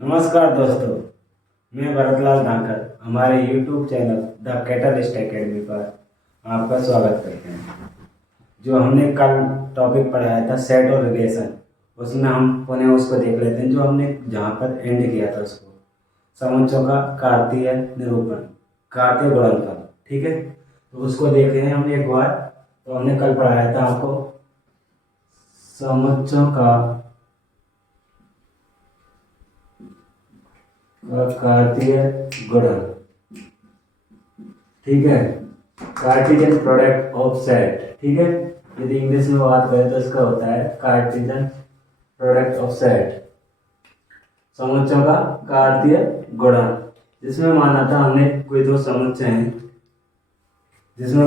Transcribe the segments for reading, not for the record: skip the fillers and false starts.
नमस्कार दोस्तों, मैं भरतलाल धांकर हमारे YouTube channel the catalyst academy पर आपका स्वागत करते हैं। जो हमने कल टॉपिक पढ़ाया था सेट और रिलेशन, उसमें हम पुनः उसको देख लेते हैं। जो हमने जहाँ पर एंड किया था उसको समुच्चयों का कार्तीय निरूपण, कार्तीय गुणनफल, ठीक है। तो उसको देख रहे हैं हम एक बार। तो हमने कल पढ़ाया था आपको समुच्चयों का कार्तीय गुणन, ठीक है, कार्टेशियन प्रोडक्ट ऑफ सेट, ठीक है। यदि इंग्लिश में बात करें तो इसका होता है कार्टेशियन प्रोडक्ट ऑफ सेट, समुच्चयों का कार्तीय गुणन। जिसमें माना था हमने कोई दो समुच्चय हैं, जिसमें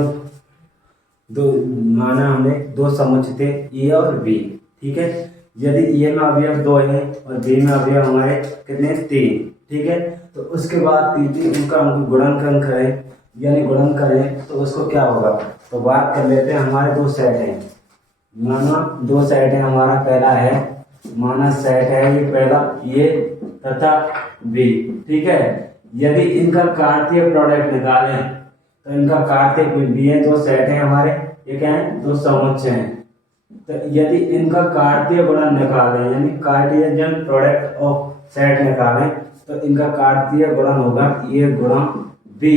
हमने दो समुच्चय थे ए और बी, ठीक है। यदि ए में अवयव दो हैं और बी में अवयव हमारे कितने, तीन, ठीक है। तो उसके बाद तीन उनका हम गुणनखंड करें, यानी गुणन करें तो उसको क्या होगा। तो बात कर लेते हैं। हमारे दो सेट हैं, माना दो सेट है। हमारा पहला है, माना सेट है ये पहला ये तथा बी, ठीक है। यदि इनका कार्तीय प्रोडक्ट निकालें तो इनका कार्तीय बी है, दो सेट है हमारे, ये क्या है, दो समुच्चय हैं। तो यदि इनका कार्तीय गुणन निकालें, यानी कार्टेशियन प्रोडक्ट ऑफ सेट निकालें, तो इनका कार्तीय गुणन होगा ए गुणा बी।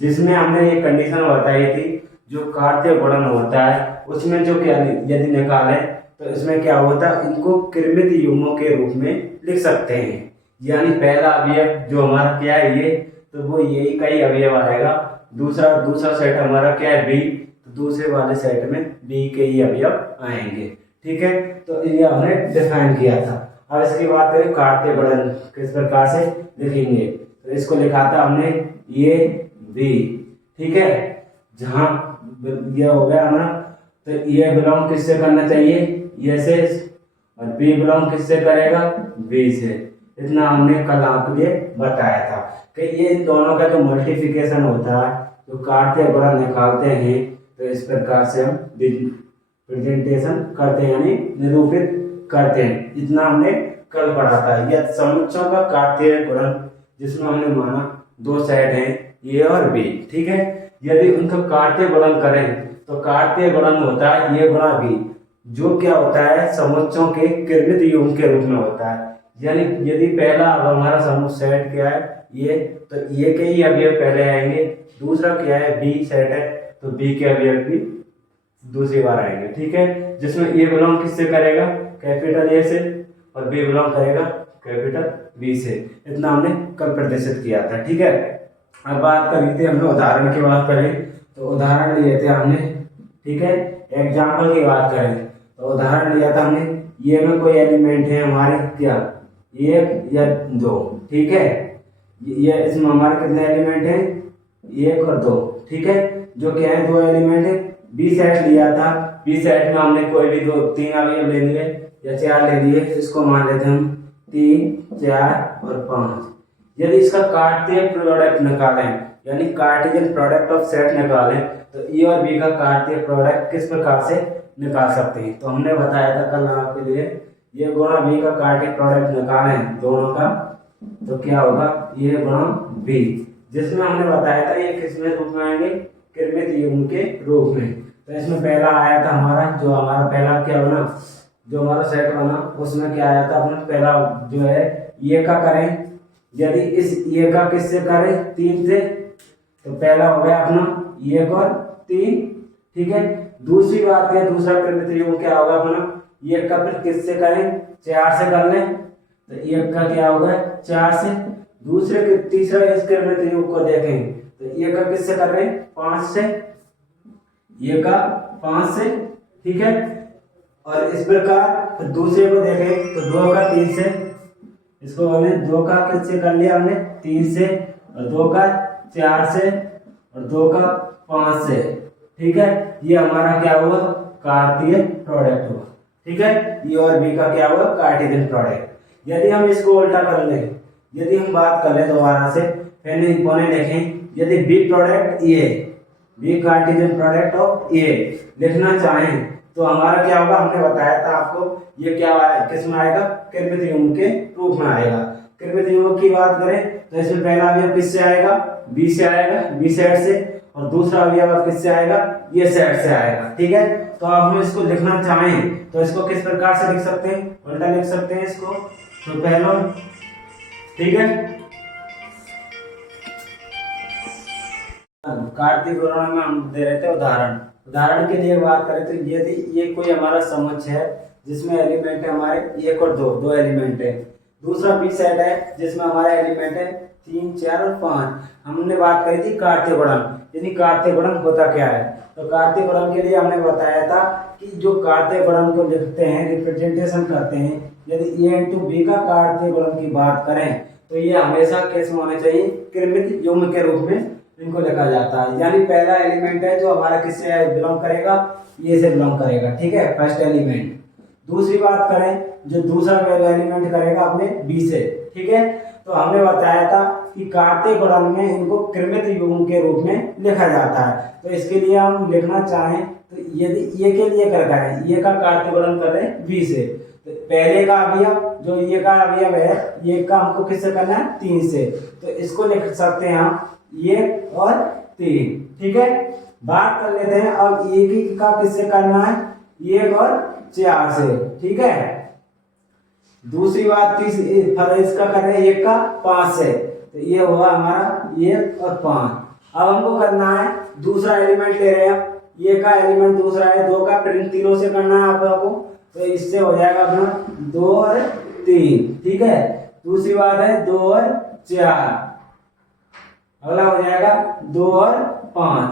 जिसमें हमने ये कंडीशन बताई थी, जो कार्तीय गुणन होता है उसमें जो क्या यदि निकालें तो इसमें क्या होता है, इनको क्रमित युग्मों के रूप में लिख सकते हैं। यानी पहला अवयव जो हमारा क्या है ये, तो वो यही का ही अवयव आएगा। दूसरा सेट हमारा क्या है बी, तो दूसरे वाले सेट में बी के ही अवयव आएंगे, ठीक है। तो ये हमने डिफाइन किया था। अब इसकी बात करें कार्तीय गुणन किस प्रकार से लिखेंगे, तो इसको लिखा था हमने ए बी, ठीक है। जहां ये हो गया हमारा, तो ए बिलोंग किससे करना चाहिए, ए से, और बी बिलोंग किससे करेगा, बी से। इतना हमने कल आपके लिए बताया था कि ये इन दोनों का जो मल्टीप्लिकेशन होता है, जो कार्तीय गुणन निकालते हैं, तो इस प्रकार से हम प्रेजेंटेशन करते हैं, यानी निरूपित करते हैं। इतना हमने कल पढ़ा था। यह समुच्चयों का कार्तीय गुणन, जिसमें हमने माना दो सेट हैं ए और बी, ठीक है। यदि उनका कार्तीय गुणन करें तो कार्तीय गुणन होता है ए गुणा बी, जो क्या होता है, समुच्चयों के क्रमित युग्म के रूप में होता है। यानी यदि पहला अब हमारा समुच्चय सेट क्या है ये, तो ए के ही अवयव पहले आएंगे। दूसरा क्या है बी सेट है, तो बी के अवयव भी दूसरी बार आएंगे, ठीक है। जिसमें ए बिलोंग किससे करेगा, कैपिटल ए से, और बी बिलोंग करेगा कैपिटल बी से। इतना हमने कल प्रदर्शित किया था, ठीक है। अब बात करी थी हमने उदाहरण की बात करें, तो उदाहरण लिए थे हमने, ठीक है। एग्जाम्पल की बात करें तो उदाहरण लिया था हमने, ये में कोई एलिमेंट है हमारे क्या, एक या दो, ठीक है। ये इसमें हमारे कितने एलिमेंट हैं, एक और दो, ठीक है। जो क्या है, दो एलिमेंट है। बी सेट लिया था, बी सेट में हमने कोई भी दो तीन अवयव ले लिए या चार ले लिए, इसको मान लेते हैं हम 3, 4 और 5। यदि इसका कार्तीय प्रोडक्ट निकालें, यानी कार्टेशियन प्रोडक्ट ऑफ सेट निकालें, तो ए और बी का कार्तीय प्रोडक्ट किस प्रकार से निकाल सकते हैं। तो हमने बताया था कल आपके लिए, ये गुणा बी का कार्तीय प्रोडक्ट निकालें दोनों का, तो क्या होगा, ये गुणा बी। जिसमें हमने बताया था ये किसमें रूप में आएंगे, क्रमित युग्म के रूप में। तो इसमें पहला आया था हमारा, जो हमारा पहला क्या बना, जो हमारा सेट बना, उसमें क्या आया था अपना पहला जो है ये का करें। यदि इस ये का किससे करें, तीन से, तो पहला हो गया अपना एक और तीन, ठीक है। दूसरी बात है, दूसरा क्रमित युग्म क्या होगा अपना, एक का फिर किससे करें, चार से कर लें, तो एक का क्या होगा, चार से। दूसरे के तीसरा इस क्रमित युग्म को देखें तो एक का किससे कर रहे हैं, पांच से, ये का 5 से, ठीक है। और इस प्रकार दूसरे को देखें तो 2 का 3 से, इसको हमने 2 का किससे कर लिया, हमने 3 से, और 2 का 4 से, और 2 का 5 से, ठीक है। ये हमारा क्या हुआ, कार्तीय प्रोडक्ट हुआ, ठीक है। ए और बी का क्या हुआ, कार्टेशियन प्रोडक्ट। यदि हम इसको उल्टा कर लें, यदि हम बात कर लें दोबारा से, पहले कोने देखें, यदि B product A, B Cartesian product of A लिखना चाहें तो हमारा क्या होगा, हमने बताया था आपको, ये क्या किस में आएगा, क्रमित युग्म के रूप में आएगा। कृमित युग्म की बात करें तो इसमें पहला अवयव किससे आएगा, बी से आएगा, बी साइड से, और दूसरा अवयव किससे आएगा, ये साइड से आएगा। ठीक है, तो अब हम इसको लिखना चाहें तो इसको किस प्रकार से लिख सकते हैं, उल्टा लिख सकते हैं इसको। तो पहला, ठीक है, कार्तीय विवरण में हम दे रहे थे उदाहरण। उदाहरण के लिए बात करें तो यदि ये कोई हमारा समुच्चय है जिसमें एलिमेंट है हमारे 1 और 2, 2 एलिमेंट है। दूसरा बी सेट है जिसमें हमारा एलिमेंट है 3, 4 और 5। हमने बात करी थी कार्तीय गुणन, यानी कार्तीय गुणन होता क्या है। तो कार्तीय गुणन के लिए हमने बताया था कि जो कार्तीय गुणन को लिखते हैं, रिप्रेजेंटेशन करते हैं, यदि ए इंटू बी का कार्तीय गुणन की बात करें तो ये हमेशा कैसे होना चाहिए, कृमित युग्म के रूप में इनको लिखा जाता है। यानी पहला एलिमेंट है जो हमारा किससे बिलोंग करेगा, ये से बिलोंग करेगा। ठीक है, फर्स्ट एलिमेंट। दूसरी बात करें जो दूसरा एलिमेंट करेगा अपने बी से। ठीक है, तो हमने बताया था कि कार्तीय गुणन में इनको कृमित युग्म के रूप में लिखा जाता है। तो इसके लिए हम लिखना चाहें तो यदि ए के लिए कर रहे हैं, ए का कार्तीय गुणन कर रहे हैं बी से, तो पहले का अवयव जो ए का अवयव है, ये का हमको किससे करना है, 3 से। तो इसको लिख सकते हैं हम 1 और 3। ठीक है, बात कर लेते हैं अब एक का किससे करना है, 1 और 4 से। ठीक है, दूसरी बात इसका कर रहे हैं 1 का 5 से, तो ये हुआ हमारा 1 और 5। अब हमको करना है दूसरा एलिमेंट ले रहे हैं, ये का एलिमेंट दूसरा है 2 का, फिर इन तीनों से करना है आपको, तो इससे हो जाएगा अपना 2 और 3। ठीक है, दूसरी बात है 2 और 4, अगला हो जाएगा 2 और 5।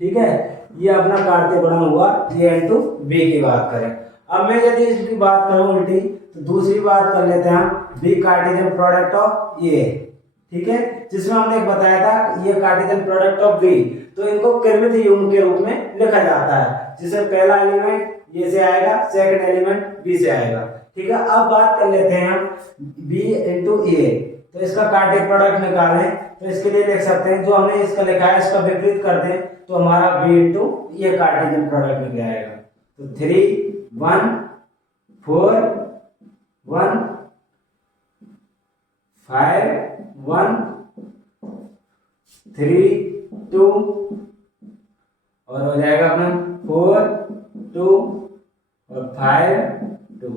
ठीक है, ये अपना कार्तीय गुणन हुआ ए इंटू बी की बात करें। अब मैं यदि इसकी बात करूं उल्टी तो दूसरी बात कर लेते हैं हम, बी कार्टेशियन प्रोडक्ट ऑफ ए। ठीक है, जिसमें हमने बताया था ये कार्टेशियन प्रोडक्ट ऑफ बी, तो इनको कृमित युग्म के रूप में लिखा जाता है, जिसमें पहला एलिमेंट ये से आएगा, सेकंड एलिमेंट बी से आएगा। ठीक है, अब बात कर लेते हैं हम बी इंटू ए, तो इसका कार्टेशियन प्रोडक्ट निकालें तो इसके लिए लिख सकते हैं जो हमने इसका लिखा है इसका विपरीत कर दें तो हमारा बी इंटू ये कार्टेशियन प्रोडक्ट निकल आएगा। तो 3, 1, 4, 1, 5, 1, 3, 2 और हो जाएगा अपना 4, 2 और 5, 2।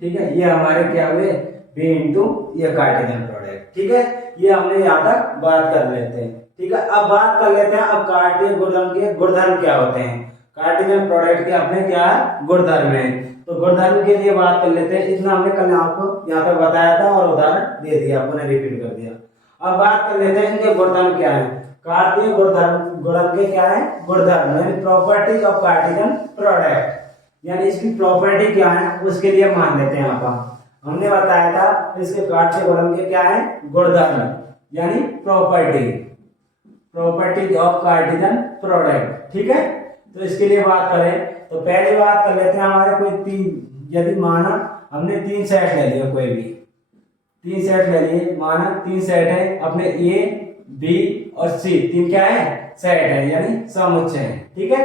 ठीक है, ये हमारे क्या हुए, बी इंटू ये कार्टेशियन प्रोडक्ट। ठीक है, ये हमने यहाँ तक बात कर लेते हैं। ठीक है, अब बात कर लेते हैं अब कार्टेशियन गुणन के गुणधर्म क्या होते हैं। कार्टेशियन प्रोडक्ट के अपने क्या गुणधर्म है, तो गुणधर्म के लिए बात कर लेते हैं। इतना हमने कल आपको यहाँ पे बताया था और उदाहरण दे दिया, आपने रिपीट कर दिया। अब बात कर लेते हैं इनके गुणधर्म क्या है। कार्तीय गुणन के क्या है गुणधर्म, यानी प्रॉपर्टी ऑफ कार्टेशियन प्रोडक्ट, यानी इसकी प्रॉपर्टी क्या है उसके लिए मान लेते हैं। आप हमने बताया था इसके कार्तीय गुणन के क्या है गुणधर्म, यानी प्रॉपर्टी ऑफ कार्टेशियन प्रोडक्ट। ठीक है, तो इसके लिए बात करें तो पहली बात कर लेते हैं हमारे कोई 3, यदि माना हमने 3 सेट ले लिया, कोई भी 3 सेट ले लिए, माना 3 सेट है अपने ए, बी और सी, 3 क्या है सेट है, यानी समुच्चय है। ठीक है,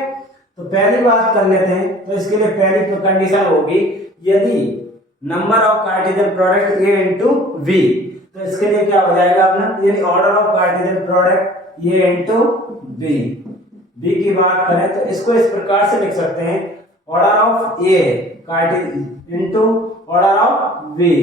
तो पहली बात कर लेते हैं तो इसके लिए पहली कंडीशन होगी यदि number of Cartesian product A into B, तो इसके लिए क्या हो जाएगा अपना, यानी order of Cartesian product A into B. B की बात करें तो इसको इस प्रकार से लिख सकते हैं, order of A Cartesian into order of B,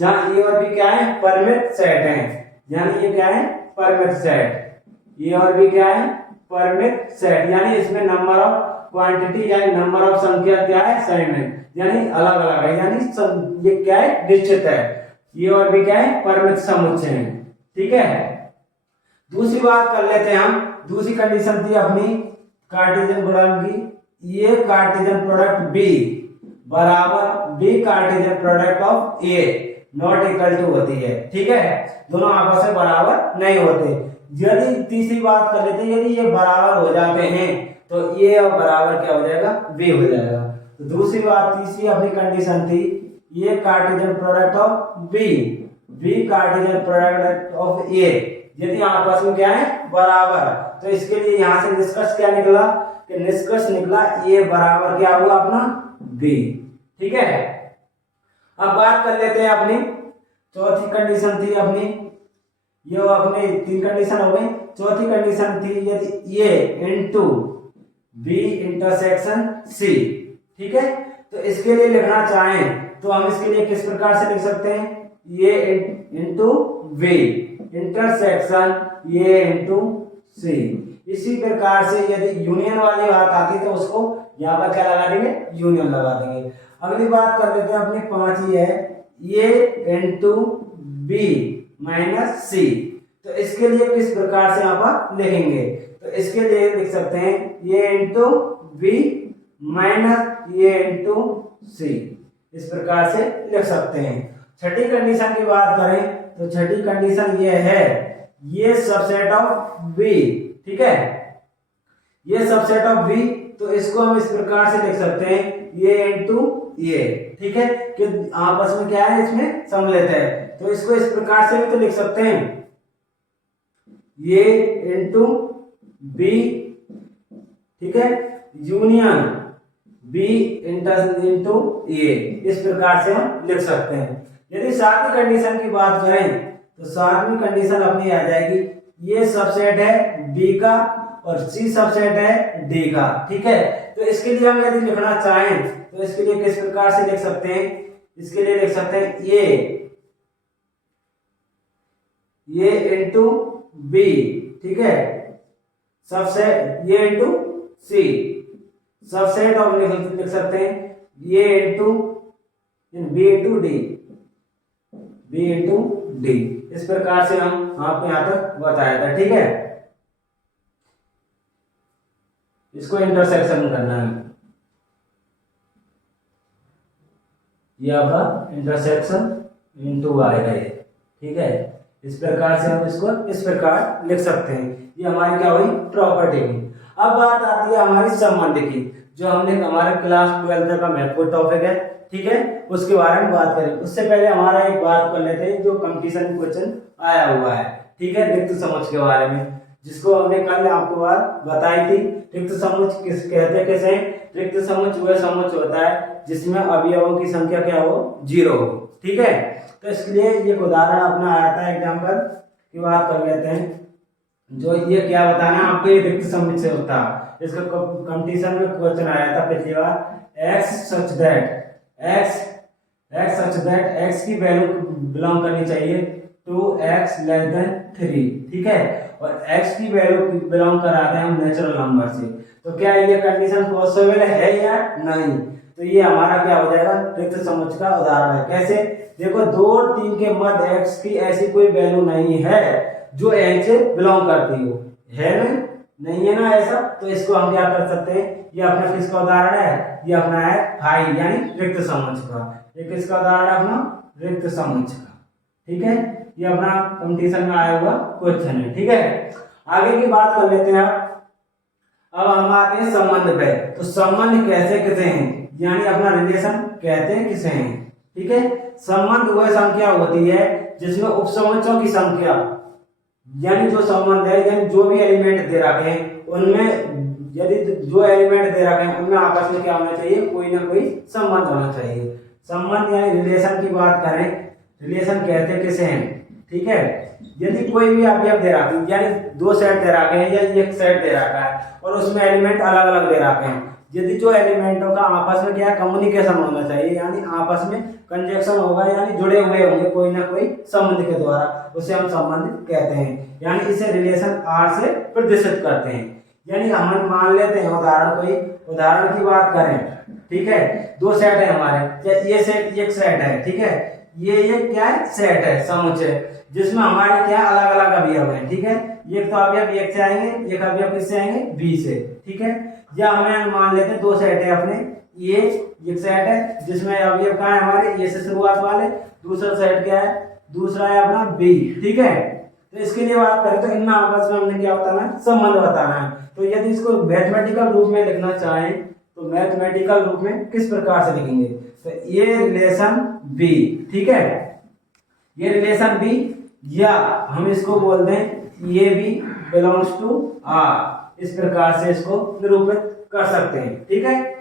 जहां ए और बी क्या है परमिट सेट हैं, यानी ये क्या है परमिट सेट, ए और बी क्या है परमिट सेट, यानी इसमें नंबर ऑफ क्वांटिटी यानी नंबर ऑफ संख्या क्या है सेम है, यानी अलग अलग है, यानी ये क्या है निश्चित है, ये और भी क्या है परमित समुच्चय है। ठीक है, दूसरी बात कर लेते हैं हम, दूसरी कंडीशन थी अपनी कार्टेशियन गुणन की, ये कार्टेशियन प्रोडक्ट बी बराबर B Cartesian product of A not equal to होती है। ठीक है, दोनों आपस में बराबर नहीं होते। यदि तीसरी बात कर लेते हैं, यदि ये बराबर हो जाते हैं तो ए और बराबर क्या हो जाएगा बी हो जाएगा। तो दूसरी बात तीसरी अपनी कंडीशन थी, ये Cartesian product of B, B Cartesian product of A, यदि आपस में क्या है बराबर, तो इसके लिए यहां से निष्कर्ष क्या निकला कि निष्कर्ष निकला ए बराबर क्या हुआ अपना बी। ठीक है, अब बात कर लेते हैं अपनी चौथी कंडीशन थी अपनी, ये अपने 3 कंडीशन हो गई। चौथी कंडीशन थी यदि ए इंटू बी इंटरसेक्शन सी, ठीक है। तो इसके लिए लिखना चाहें तो हम इसके लिए किस प्रकार से लिख सकते हैं, A into B intersection A into C. इसी प्रकार से यदि यूनियन वाली बात आती तो उसको यहाँ पर क्या लगा देंगे, यूनियन लगा देंगे। अगली बात कर लेते हैं अपनी 5 है, ए इंटू बी माइनस सी। तो इसके लिए किस प्रकार से यहाँ पर लिखेंगे, तो इसके लिए लिख सकते हैं A into B minus A into सी, इस प्रकार से लिख सकते हैं। छठी कंडीशन की बात करें तो छठी कंडीशन ये है, ये सबसेट ऑफ बी, ठीक है, ये सबसेट ऑफ बी। तो इसको हम इस प्रकार से लिख सकते हैं ए इंटू ए, ठीक है, कि आपस में क्या है, इसमें सम्मिलित है। तो इसको इस प्रकार से भी तो लिख सकते हैं ए इंटू बी, ठीक है, यूनियन बी इंटू ए, इस प्रकार से हम लिख सकते हैं। यदि 7वीं कंडीशन की बात करें तो 7वीं कंडीशन अपनी आ जाएगी, ये सबसेट है बी का और सी सबसेट है डी का, ठीक है। तो इसके लिए हम यदि लिखना चाहें तो इसके लिए किस प्रकार से लिख सकते हैं, इसके लिए लिख सकते हैं ए इंटू बी, ठीक है, subset A into C, subset of लिख सकते हैं A into B into D, B into D. इस प्रकार से हम आपको यहां तक बताया था, ठीक है। इसको इंटरसेक्शन करना है, ये आपका इंटरसेक्शन इंटू आएगा ये, ठीक है। इस प्रकार से हम इसको इस प्रकार लिख सकते हैं। ये हमारी क्या हुई, प्रॉपर्टी हुई। अब बात आती है हमारी संबंध की, जो हमने हमारे क्लास 12 का महत्वपूर्ण टॉपिक है, ठीक है, उसके बारे में बात करें। उससे पहले हमारा एक बात कर लेते हैं जो कंपटीशन क्वेश्चन आया हुआ है, ठीक है, रिक्त समुच्चय के बारे में, जिसको हमने कल आपको बात बताई थी। रिक्त समुच्चय किस कहते किसे, रिक्त समुच्चय वह समुच्चय होता है जिसमें अवयवों की संख्या क्या हो, 0 हो, ठीक है। तो इसके लिए एक उदाहरण अपना आया था, एग्जाम्पल की बात कर लेते हैं। जो ये क्या बताना है आपको, ये रिक्त समुच्चय होता है। इसका कंपटीशन में क्वेश्चन आया था पिछली बार, x such that x की वैल्यू बिलोंग करनी चाहिए टू x लेस देन 3, ठीक है, और x की वैल्यू बिलोंग कराते हैं हम नेचुरल नंबर से। तो क्या ये कंडीशन पॉसिबल है या नहीं, तो ये हमारा क्या हो जाएगा, रिक्त समुच्चय का उदाहरण है। कैसे, देखो 2 और 3 के मध्य x की ऐसी कोई वैल्यू नहीं है जो n से बिलोंग करती हो, है ना, नहीं है ना ऐसा। तो इसको हम क्या कर सकते हैं, ये अपना किसका उदाहरण है, ये अपना है फाइल यानी रिक्त समुच्चय का। ये किसका उदाहरण है, अपना रिक्त समुच्चय का, ठीक है। ये अपना कंपटीशन में आया हुआ क्वेश्चन है, ठीक है। आगे की बात कर लेते हैं। अब हम आते हैं संबंध पे। तो संबंध कैसे किसे हैं, यानी अपना रिलेशन कहते हैं किसे हैं, ठीक है। संबंध वह संख्या होती है जिसमें उपसमुच्चयों की संख्या, यानी जो संबंध है, यानी जो भी एलिमेंट दे रखे हैं उनमें, यदि जो एलिमेंट दे रखे हैं उनमें आपस में क्या होना चाहिए, कोई ना कोई संबंध होना चाहिए। संबंध यानी रिलेशन की बात करें, रिलेशन कहते किसे हैं, ठीक है। यदि कोई भी अवयव दे रखा है, यानी 2 सेट दे रखे हैं या एक सेट दे रखा है और उसमें एलिमेंट अलग अलग दे रखे हैं, यदि जो एलिमेंटों का आपस में क्या कम्युनिकेशन होना चाहिए, यानी आपस में कंजक्शन होगा, यानी जुड़े हुए होंगे कोई ना कोई संबंध के द्वारा, उसे हम संबंध कहते हैं। यानी इसे रिलेशन R से प्रदर्शित करते हैं। यानी हम मान लेते हैं उदाहरण की बात करें, ठीक है, 2 सेट है हमारे, ये सेट एक सेट है, ठीक है, ये क्या है, सेट है समुच्चय, जिसमें हमारे क्या अलग अलग अवयव हैं, ठीक है। एक तो अवयव एक से आएंगे, एक अवयव किससे आएंगे, बी से, ठीक है। या हमें मान लेते हैं 2 सेट है अपने, ये एक सेट है जिसमें अवयव कहाँ है हमारे, ये से शुरुआत वाले, दूसरा सेट क्या है, दूसरा है अपना बी, ठीक है। तो इसके लिए बात करें तो इनमें आपस में हमने क्या बताना है, संबंध बताना है। तो यदि इसको मैथमेटिकल रूप में लिखना चाहें तो मैथमेटिकल रूप में किस प्रकार से लिखेंगे, तो ये रिलेशन बी, ठीक है, ये रिलेशन बी, या हम इसको बोल दें ये बी बिलोंग्स टू आर, इस प्रकार से इसको निरूपित कर सकते हैं, ठीक है।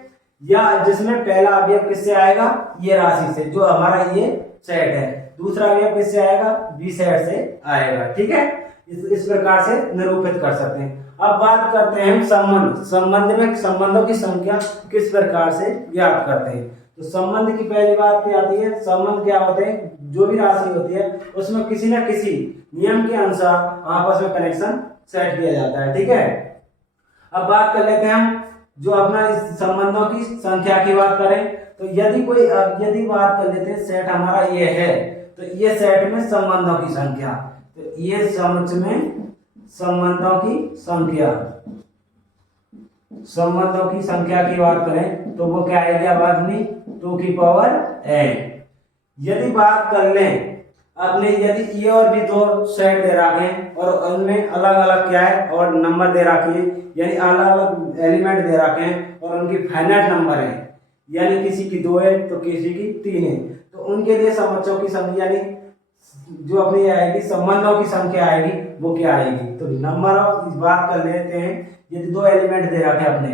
या जिसमें पहला अवयव किससे आएगा, ये राशि से, जो हमारा ये सेट है, दूसरा अवयव किससे आएगा, बी सेट से आएगा। ठीक है, इस प्रकार से निरूपित कर सकते हैं। अब बात करते हैं हम संबंध में संबंधों की संख्या किस प्रकार से ज्ञात करते हैं। तो संबंध की पहली बात क्या आती है, संबंध क्या होते हैं, जो भी राशि होती है उसमें किसी न किसी नियम के अनुसार आपस में कनेक्शन सेट किया जाता है। ठीक है, अब बात कर लेते हैं हम जो अपना इस संबंधों की संख्या की बात करें तो यदि बात कर लेते हैं सेट हमारा ये है, तो ये सेट में संबंधों की संख्या, तो ये समुच्चय में संबंधों की संख्या की बात करें तो वो क्या आएगी अब अपनी 2 की पावर n। यदि बात कर लें अपने, यदि ये और भी दो सेट दे रखे हैं और उनमें अलग अलग क्या है और नंबर दे रखे हैं, यानी अलग अलग एलिमेंट दे रखे हैं और उनकी फाइनाइट नंबर है, यानी किसी की 2 है तो किसी की 3 है, तो उनके लिए समुच्चयों की संख्या यानी जो अपनी आएगी संबंधों की संख्या आएगी वो क्या आएगी। तो नंबर ऑफ बात कर लेते हैं, यदि 2 एलिमेंट दे रखे हैं अपने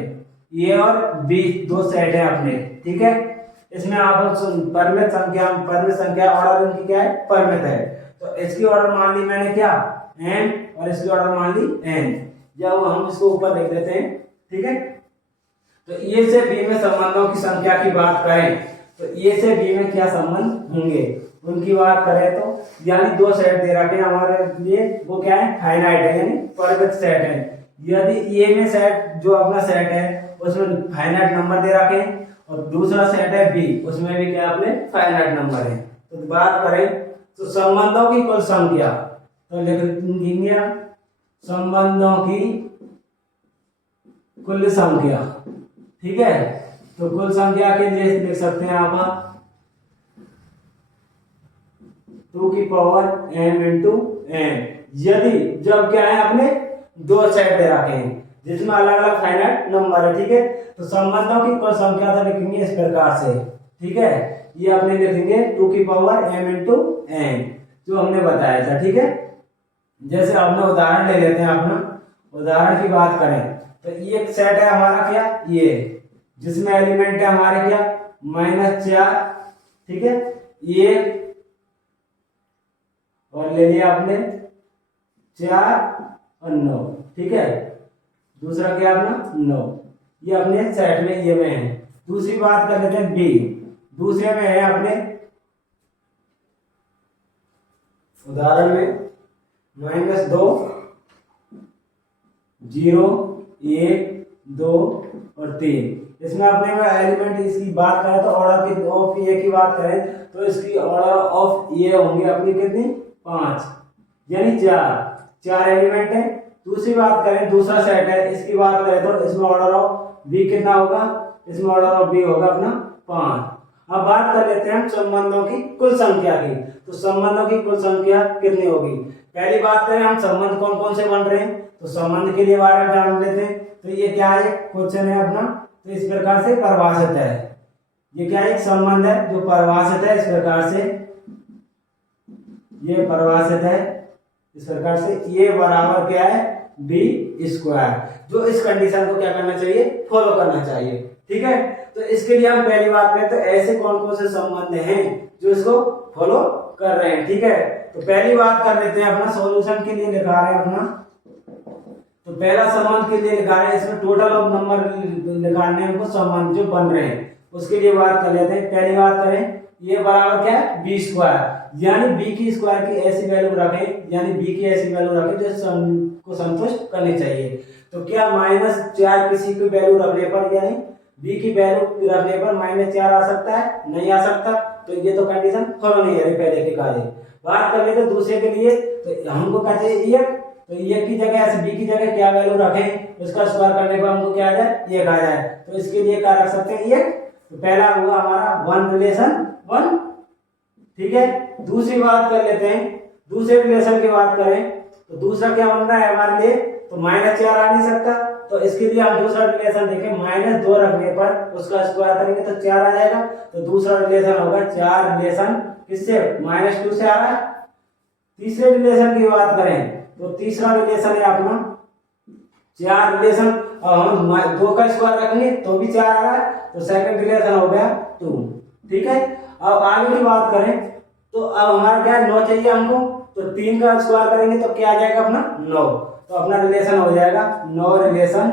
ए और बी, 2 सेट है अपने। ठीक है, इसमें आप परिमित संख्या ऑर्डर उनकी क्या है, परिमित है, तो इसकी ऑर्डर मान ली मैंने क्या n और इसकी ऑर्डर मान ली n, जब हम इसको ऊपर लिख देते हैं। ठीक है, तो ए से बी में संबंधों की संख्या की बात करें तो ए से बी में क्या संबंध होंगे उनकी बात करें तो, यानी 2 सेट दे रखे हैं हमारे लिए, वो क्या है फाइनाइट है यानी परिमित सेट है। यदि ए में सेट जो अपना सेट है उसमें फाइनाइट नंबर दे रखे हैं और दूसरा सेट है बी, उसमें भी क्या अपने फाइनाइट नंबर है। तो बात करें तो संबंधों की कुल संख्या, तो लिख देंगे संबंधों की कुल संख्या। ठीक है, तो कुल संख्या के लिए लिख सकते हैं आप 2 की पावर m इंटू n। यदि जब क्या है अपने 2 सेट दे रखे हैं जिसमें अलग अलग फाइनाइट नंबर है। ठीक है, तो संबंधों की कुल संख्या तो लिखेंगे इस प्रकार से। ठीक है, ये अपने लिखेंगे 2 की पावर m इंटू n जो हमने बताया था। ठीक है, जैसे हमने उदाहरण ले लेते हैं, अपना उदाहरण की बात करें तो ये एक सेट है हमारा क्या ये, जिसमें एलिमेंट है हमारे क्या -4। ठीक है, ये और ले लिया आपने 4 और 9। ठीक है, दूसरा क्या अपना 9, ये अपने सेट में ये में है। दूसरी बात कर लेते हैं बी, दूसरे में है अपने उदाहरण में -2 0 1 2 और 3। इसमें अपने में एलिमेंट इसकी बात करें तो ऑर्डर ऑफ ए की बात करें तो इसकी ऑर्डर ऑफ ए होंगे अपनी कितनी 5, यानी 4 एलिमेंट है। दूसरी बात करें दूसरा सेट है, इसकी बात करें तो इसमें ऑर्डर ऑफ बी कितना होगा, इसमें ऑर्डर ऑफ बी होगा अपना 5। अब बात कर लेते हैं हम संबंधों की कुल संख्या की, तो संबंधों की कुल संख्या कितनी होगी। पहली बात करें हम संबंध कौन कौन से बन रहे हैं, तो संबंध के लिए बारे में जान लेते हैं। तो ये क्या है क्वेश्चन है अपना, तो इस प्रकार से परिभाषित है, ये क्या है एक संबंध है जो परिभाषित है इस प्रकार से, ये परिभाषित है इस प्रकार से, ये बराबर क्या है b², जो इस कंडीशन को क्या करना चाहिए फॉलो करना चाहिए। ठीक है, तो इसके लिए हम पहली बात करें तो ऐसे कौन कौन से संबंध हैं जो इसको फॉलो कर रहे हैं। ठीक है, तो पहली बात कर लेते हैं अपना सॉल्यूशन के लिए लिखा रहे हैं अपना, तो पहला संबंध के लिए लिखा रहे हैं, इसमें टोटल ऑफ नंबर लिखाने हमको संबंध जो बन रहे हैं उसके लिए बात कर लेते हैं। पहली बात करें ये बराबर क्या है b², यानी b की स्क्वायर की ऐसी वैल्यू रखें, यानी b की ऐसी वैल्यू रखें जो को संतुष्ट करनी चाहिए। तो क्या -4 किसी की वैल्यू रखने पर, यानी b की वैल्यू रखने पर -4 आ सकता है, नहीं आ सकता, तो ये तो कंडीशन फॉलो नहीं है पहले के काजे। बात कर लेते दूसरे के लिए, तो हमको क्या चाहिए 1, तो 1 की जगह ऐसे b की जगह क्या वैल्यू रखें उसका स्क्वायर करने पर हमको क्या आ जाए 1 आ जाए, तो इसके लिए क्या रख सकते हैं 1। तो पहला हुआ हमारा 1 रिलेशन 1। ठीक है, दूसरी बात कर लेते हैं, दूसरे रिलेशन की बात करें तो दूसरा क्या बन रहा है हमारे लिए, तो -4 आ नहीं सकता, तो इसके लिए हम दूसरा रिलेशन देखें -2 रखने पर उसका स्क्वायर करेंगे तो 4 आ जाएगा। तो दूसरा रिलेशन होगा 4 रिलेशन किससे -2 से आ रहा है। तीसरे रिलेशन की बात करें तो तीसरा रिलेशन है अपना 4 रिलेशन, हम 2 का स्क्वायर रखेंगे तो भी 4 आ रहा है, तो सेकंड रिलेशन हो गया 2। ठीक है, अब आगे की बात करें तो अब हमारा क्या है, 9 चाहिए हमको, तो 3 का स्क्वायर करेंगे तो क्या आ जाएगा अपना 9। तो अपना रिलेशन हो जाएगा 9 रिलेशन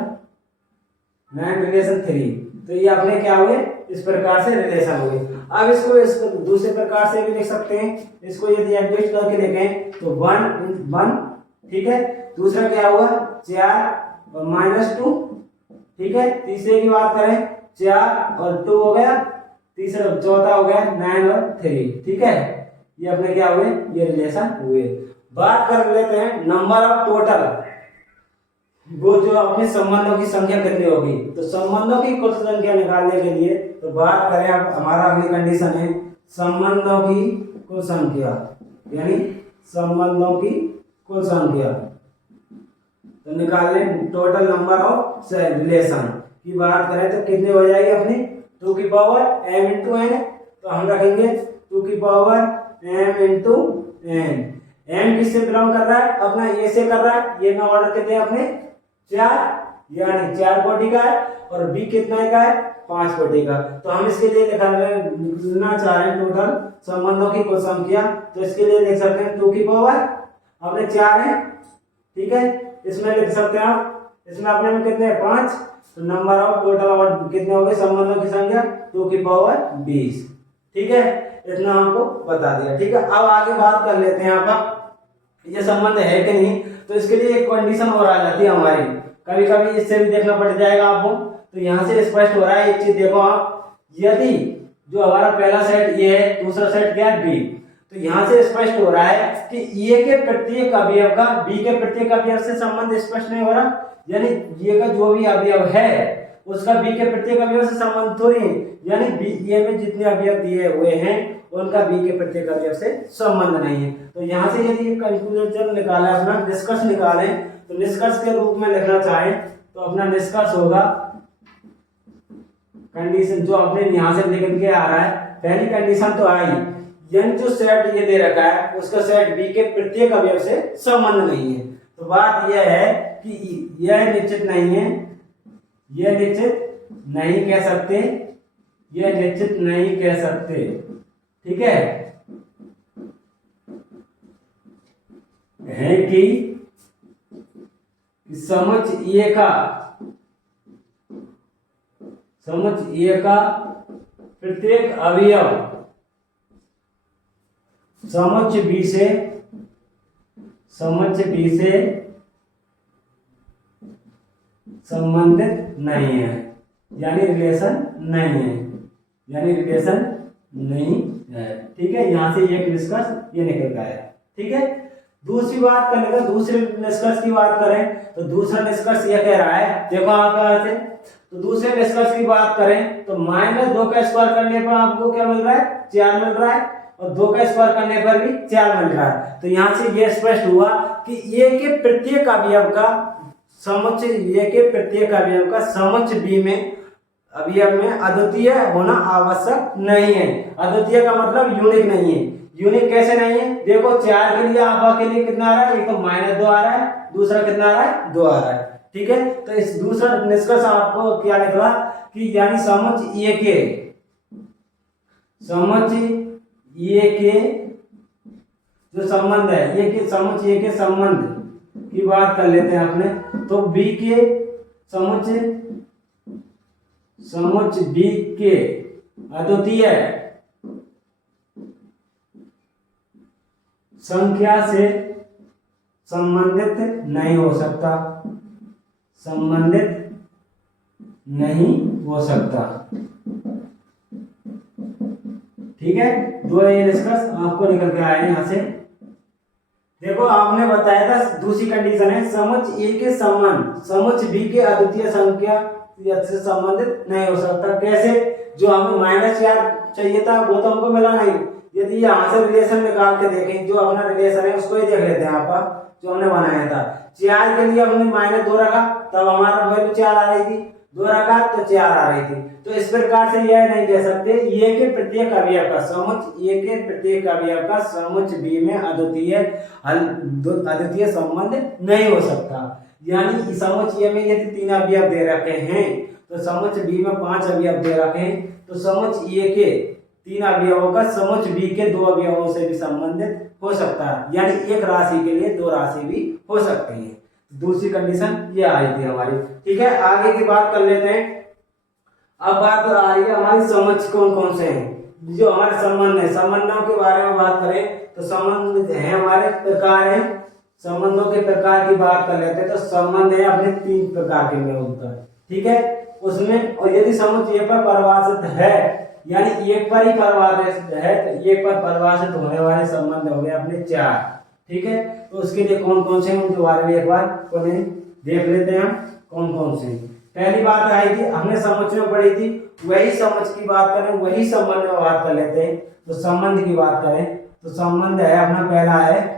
9 रिलेशन 3। तो ये अपने क्या हुए, इस प्रकार से रिलेशन हुए। अब इसको दूसरे प्रकार से भी लिख सकते हैं। इसको यदि एडजस्ट करके देखें तो 1 1, ठीक है। दूसरा क्या हुआ 4 और -2, ठीक है। तीसरे की बात करें 4 और 2 हो गया, तीसरा चौथा हो गया 9 और 3, ठीक है। ये अपने क्या हुए, ये रिलेशन हुए। बात कर लेते हैं नंबर ऑफ टोटल, वो जो अपने संबंधों की संख्या कितनी होगी। तो संबंधों की कुल संख्या निकालने के लिए तो बात करें, अब हमारा अगली कंडीशन है संबंधों की कुल संख्या, यानी संबंधों की कुल संख्या। तो निकाल लें टोटल नंबर ऑफ रिलेशन की बात करें तो कितनी हो जाएगी अपनी 2 की पावर m इंटू n। तो हम रखेंगे 2 की power m into n। m किससे बिलोंग कर रहा है, अपना a से कर रहा है। ये में ऑर्डर कितने अपने 4, यानी 4 कोटि का है, और b कितना का है 5 कोटि का। तो हम इसके लिए लिखना चाह रहे हैं टोटल संबंधों की कुल संख्या। तो इसके लिए लिख सकते हैं 2 की पावर अपने 4 है, ठीक है। इसमें लिख सकते हैं आप, इसमें अपने में कितने 5। तो नंबर ऑफ टोटल और कितने हो गए संबंधों की संख्या 2 की पावर 20, ठीक है। इतना हमको बता दिया, ठीक है। अब आगे बात कर लेते हैं आप ये संबंध है कि नहीं। तो इसके लिए एक कंडीशन और आ जाती है हमारी, कभी कभी इससे भी देखना पड़ जाएगा आपको। तो यहाँ से स्पष्ट हो रहा है एक चीज, देखो आप, यदि जो हमारा पहला सेट ये है, दूसरा सेट क्या है बी, तो यहाँ से स्पष्ट हो रहा है कि ए के प्रत्येक अवयव का बी के प्रत्येक अवयव से संबंध स्पष्ट नहीं हो रहा। यानी ये का जो भी अवयव है उसका बी के प्रत्येक अवयव से संबंध थोड़ी है, यानी बी ए में जितने अवयव दिए हुए हैं उनका बी के प्रत्येक अवयव से संबंध नहीं है। तो यहाँ से यदि कंक्लूजन निकाला, अपना निष्कर्ष निकालें, तो निष्कर्ष के रूप में लिखना चाहें तो अपना निष्कर्ष होगा कंडीशन जो अपने यहाँ से लिख के आ रहा है। पहली कंडीशन तो आई, यानी जो सेट ये दे रखा है उसका सेट बी के प्रत्येक अवयव से संबंध नहीं है। तो बात यह है कि यह निश्चित नहीं है, यह निश्चित नहीं कह सकते, यह निश्चित नहीं कह सकते, ठीक है कि समझ ए का प्रत्येक अवयव समझ बी से संबंधित नहीं है, यानी रिलेशन नहीं है, ठीक है। यहां से एक निष्कर्ष ये निकल गया है, ठीक है। दूसरी बात करने का, दूसरे निष्कर्ष की बात करें तो दूसरा निष्कर्ष ये कह रहा है, देखो आप यहाँ से, तो दूसरे निष्कर्ष की बात करें तो -2 का स्क्वायर करने पर आपको क्या मिल रहा है 4 मिल रहा है, और 2 का स्क्वायर करने पर भी 4 मिल रहा है। तो यहाँ से ये स्पष्ट हुआ कि ए के प्रत्येक अवयव का समोच्च बी में अवयव में अद्वितीय होना आवश्यक नहीं है। अद्वितीय का मतलब यूनिक नहीं है। यूनिक कैसे नहीं है, देखो 4 के लिए आपा के लिए कितना आ रहा है, एक तो -2 आ रहा है, दूसरा कितना आ रहा है 2 आ रहा है, ठीक है। तो इस दूसरा निष्कर्ष आपको क्या निकला कि यानी समोच्च ए के जो संबंध है, ये के समोच्च ए के संबंध की बात कर लेते हैं अपने। तो बी के समोच्च बी के अद्वितीय संख्या से संबंधित नहीं हो सकता, ठीक है। दो ये निष्कर्ष आपको निकल के आए यहाँ से। देखो आपने बताया था दूसरी कंडीशन है समोच्च ए के संबंध समोच्च बी के अद्वितीय संख्या से संबंधित नहीं हो सकता। कैसे, जो हमें -4 चाहिए था वो तो हमको मिला नहीं। यदि यहाँ से रिलेशन निकाल के देखें, जो अपना रिलेशन है उसको ही देख लेते हैं आप, जो हमने बनाया था 4 के लिए हमने -2 रखा, तब हमारा वैल्यू 4 आ रही थी, 2 रखा तो 4 आ रही थी। तो इस प्रकार से यह नहीं कह सकते ए के प्रत्येक अवयव का समोच्च बी में अद्वितीय संबंध नहीं हो सकता। यानी समोच्च ए में यदि 3 अवयव दे रखे हैं तो समोच्च बी में 5 अवयव दे रखे हैं, तो समोच्च ए के तीन अवयवों का समुच्चय बी के दो अवयवों से भी संबंधित हो सकता है, यानी एक राशि के लिए दो राशि भी हो सकती है। दूसरी कंडीशन ये आई थी हमारी। ठीक है, आगे की बात कर लेते हैं। अब बात आ रही है हमारी समुच्चय कौन कौन से हैं, जो हमारे संबंध है। संबंधों के बारे में बात करें तो संबंध है हमारे प्रकार है। संबंधों के प्रकार की बात कर लेते हैं तो संबंध है अपने तीन प्रकार के में होता है। ठीक है, उसमें और यदि समुच्चय पर परिभाषित है, यानी एक पर ही परिभाषित है, तो एक पर परिभाषित होने वाले संबंध हो गए अपने चार। ठीक है, तो उसके लिए कौन कौन से हैं उनके बारे में एक बार देख लेते हैं हम कौन कौन से। पहली बात आई थी हमने समुच्चय में पढ़ी थी, वही समुच्चय की बात करें, वही संबंध में बात कर लेते हैं। तो संबंध की बात करें तो संबंध है अपना पहला है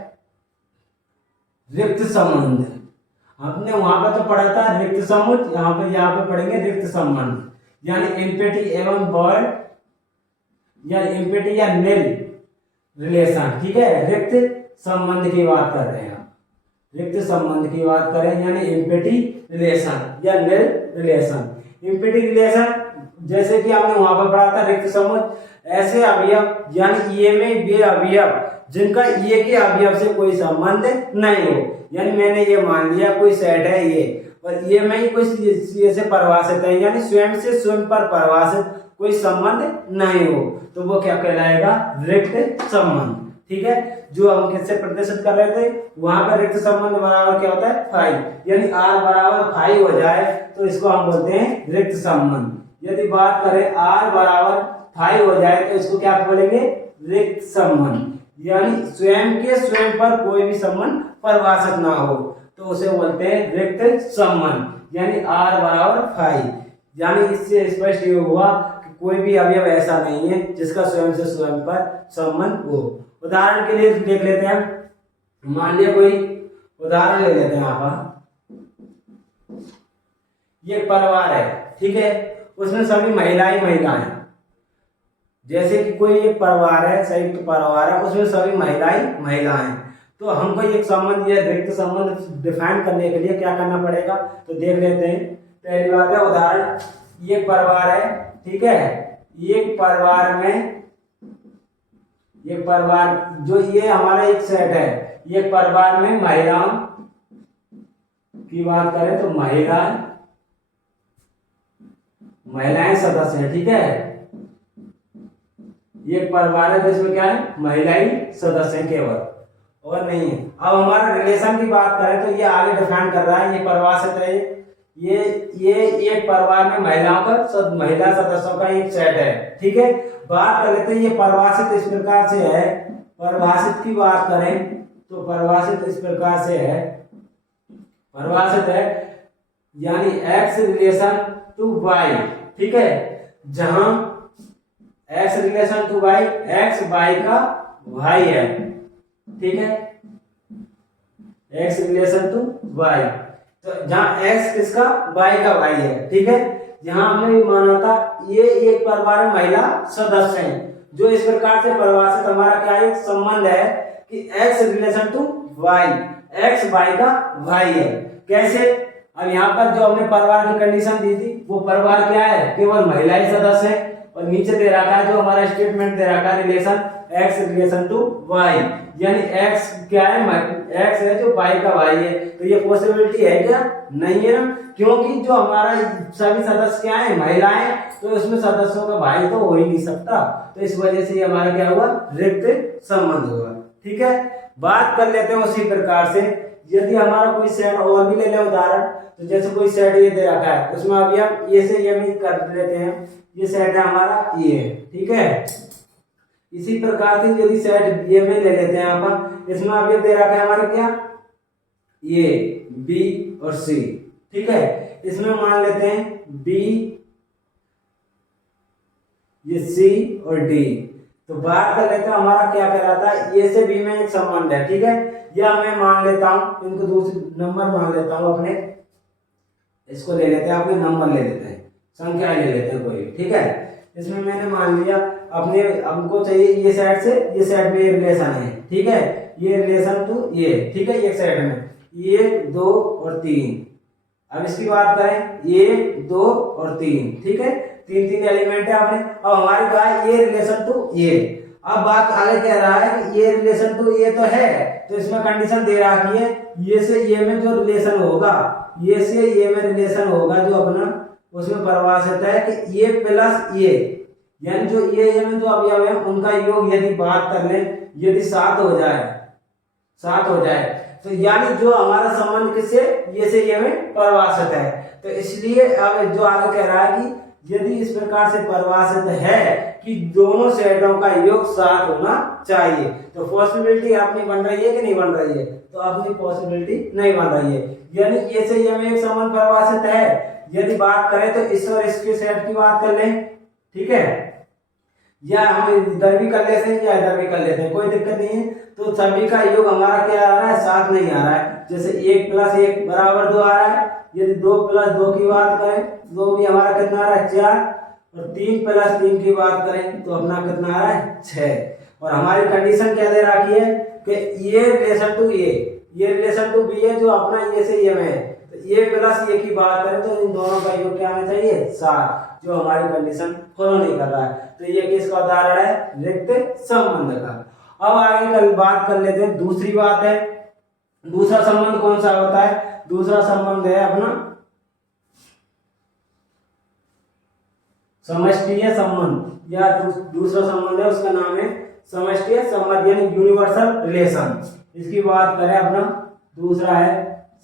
रिक्त संबंध। हमने वहां पर तो पढ़ा था रिक्त समुच्चय, यहाँ पे पढ़ेंगे रिक्त संबंध, यानी एम्प्टी एवं वॉइड या एम्प्टी या निल रिलेशन। ठीक है, रिक्त संबंध की बात कर रहे हैं। रिक्त संबंध की बात करें यानी एम्प्टी रिलेशन या निल रिलेशन। एम्प्टी रिलेशन जैसे कि हमने वहां पर पढ़ा था रिक्त समुच्चय ऐसे अवयव, यानी ये में वे अवयव जिनका ये के अवयव से कोई संबंध नहीं हो, यानी मैंने ये मान लिया कोई सेट है ये और ये में ही कोई ये से परिभाषित है, यानी स्वयं से स्वयं पर परिभाषित कोई संबंध नहीं हो, तो वो क्या कहलाएगा, रिक्त संबंध। ठीक है, जो हम किससे प्रदर्शित कर रहे थे वहां पर रिक्त संबंध बराबर क्या होता है, फाई, यानी r बराबर फाई हो जाए तो इसको हम बोलते हैं रिक्त संबंध। यदि बात करें r बराबर फाई हो जाए तो इसको क्या बोलेंगे, रिक्त संबंध, यानी स्वयं के स्वयं पर कोई भी संबंध परिभाषित ना हो तो उसे बोलते हैं रिक्त संबंध, यानी r बराबर फाई। यानी इससे स्पष्ट ये हुआ कि कोई भी अवयव ऐसा नहीं है जिसका स्वयं से स्वयं पर संबंध हो। उदाहरण के लिए देख लेते हैं, मान लिया कोई उदाहरण ले लेते हैं यहाँ, ये परिवार है। ठीक है, उसमें सभी महिलाएं, जैसे कि कोई एक परिवार है, संयुक्त परिवार है, उसमें सभी महिलाएं। तो हमको एक संबंध या रिक्त संबंध डिफाइन करने के लिए क्या करना पड़ेगा, तो देख लेते हैं। पहली बात है उदाहरण, ये परिवार है। ठीक है, एक परिवार जो ये हमारा एक सेट है, ये परिवार में महिलाओं की बात करें तो महिलाएं सदस्य हैं। ठीक है, ये परिवार है जिसमें क्या है, महिलाएं सदस्य हैं केवल और नहीं है। अब हमारा रिलेशन की बात करें तो ये आगे डिफाइन कर रहा है, ये परिभाषित है, ये एक परिवार में महिला सदस्यों का एक सेट है। ठीक है, बात कर लेते हैं ये परिभाषित इस प्रकार से है, परिभाषित की बात करें तो परिभाषित इस प्रकार से है, परिभाषित है यानी x रिलेशन टू y। ठीक है, जहां x relation to y, x y का y है। ठीक है, x रिलेशन टू y, तो जहां x किसका, y का y है। ठीक है, यहाँ हमने माना था ये एक परिवार में महिला सदस्य हैं, जो इस प्रकार से परिभाषित हमारा क्या एक संबंध है कि x relation to y, x y का y है। कैसे, अब यहाँ पर जो हमने परिवार की कंडीशन दी थी वो परिवार क्या है, केवल महिलाएं सदस्य है, और नीचे दे रखा है जो हमारा स्टेटमेंट दे रखा है relation x relation to y, यानी x क्या है, x है जो y का y है। तो ये पॉसिबिलिटी है क्या, नहीं है ना, क्योंकि जो हमारा सभी सदस्य क्या है, महिलाएं, तो इसमें सदस्यों का भाई तो हो ही नहीं सकता, तो इस वजह से हमारा क्या हुआ, रिक्त संबंध हुआ। ठीक है, बात कर लेते हैं उसी प्रकार से, यदि हमारा कोई सेट और भी ले ले उदाहरण, तो जैसे कोई सेट ये दे रखा है, उसमें अभी हम ये से ये भी कर लेते हैं, ये सेट है हमारा ये। ठीक है, इसी प्रकार से यदि सेट ये में ले लेते हैं यहाँ पर, इसमें अब ये दे रखा है हमारे क्या, ये बी और सी। ठीक है, इसमें मान लेते हैं बी, ये सी और डी। तो बात कर लेते हैं हमारा क्या कहलाता है, ए से बी में एक संबंध है। ठीक है, या मैं मान लेता हूं, इनको दूसरे नंबर मान लेता हूं अपने, इसको ले लेते हैं, अपने नंबर ले लेते हैं, संख्या ले लेते हैं कोई। ठीक है, इसमें मैंने मान लिया अपने, हमको चाहिए ये सेट से ये सेट में रिलेशन है। ठीक है, ये रिलेशन टू ये। ठीक है, एक सेट में 1 2 और 3। अब इसकी बात करें 1 2 और 3। ठीक है, तीन तीन एलिमेंट है अपने। अब हमारी क्या है, ए रिलेशन टू ए। अब बात आगे कह रहा है कि ये रिलेशन टू ए तो है, तो इसमें कंडीशन दे रखी है ये से ये में जो रिलेशन होगा, ये से ये में रिलेशन होगा जो अपना, उसमें परिभाषित है कि ए प्लस ए, यानी जो ये में जो अवयव है उनका योग यदि बात कर ले, यदि 7 हो जाए, 7 हो जाए, तो यानी जो हमारा संबंध किससे, ये से ये में परिभाषित है। तो इसलिए अब जो आगे कह रहा है कि यदि इस प्रकार से परिभाषित है कि दोनों सेटों का योग 7 होना चाहिए, तो पॉसिबिलिटी अपनी बन रही है कि नहीं बन रही है, तो अपनी पॉसिबिलिटी नहीं बन रही है। यानी ये से ये में एक संबंध परिभाषित है। यदि बात करें तो इस और इसके सेट की बात कर लें, ठीक है, या हम इधर भी कर लेते हैं या इधर भी कर लेते हैं, कोई दिक्कत नहीं है। तो सभी का योग हमारा क्या आ रहा है, 7 नहीं आ रहा है। जैसे 1 + 1 = 2 आ रहा है, यदि 2 + 2 की बात करें, 2 भी हमारा कितना आ रहा है, 4, और 3 + 3 की बात करें तो अपना कितना आ रहा है, 6। और हमारी कंडीशन क्या दे रखी है कि ये रिलेशन टू ए, ये रिलेशन टू बी है जो अपना ये से ये में है, तो ए प्लस ए की बात करें तो इन दोनों का योग क्या आना चाहिए, 7, जो हमारी कंडीशन फॉलो नहीं कर रहा है। तो ये किसका उदाहरण है, रिक्त संबंध का। अब आगे कल बात कर लेते हैं, दूसरी बात है, दूसरा संबंध कौन सा होता है, दूसरा संबंध है अपना समष्टीय संबंध, या दूसरा संबंध है उसका नाम है समष्टीय संबंध, यानी यूनिवर्सल रिलेशन। इसकी बात करें अपना दूसरा है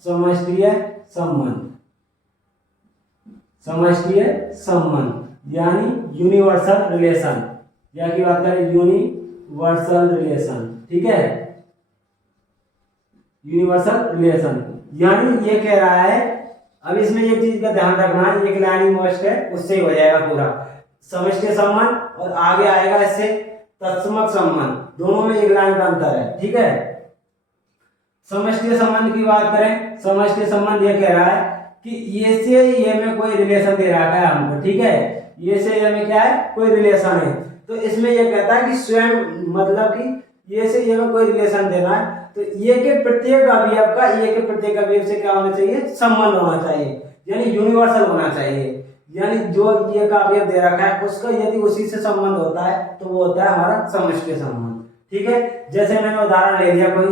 समष्टीय संबंध, समष्टीय संबंध यानी यूनिवर्सल रिलेशन, या की बात करें यूनिवर्सल रिलेशन, ठीक है, यूनिवर्सल रिलेशन। यानी ये कह रहा है, अब इसमें एक चीज का ध्यान रखना है, एक लाइन मोस्ट है उससे ही हो जाएगा पूरा समष्टीय संबंध, और आगे आएगा इससे तत्समक संबंध, दोनों में एक लाइन का अंतर है, ठीक है। समष्टीय संबंध की बात करें, समष्टीय संबंध ये कह रहा है कि ये से ये में कोई रिलेशन दे रहा है हमको, ठीक है, ये से ये में क्या है, कोई रिलेशन है। तो इसमें ये कहता है कि स्वयं, मतलब कि ये से ये में कोई रिलेशन देना है, तो ये के प्रत्येक अवयव का ये के प्रत्येक अवयव से क्या होना चाहिए, संबंध होना चाहिए, यानी यूनिवर्सल होना चाहिए। यानी जो ये का अवयव दे रखा है उसका यदि उसी से संबंध होता है तो वो होता है हमारा समष्टीय संबंध, ठीक है। जैसे मैंने उदाहरण ले लिया, कोई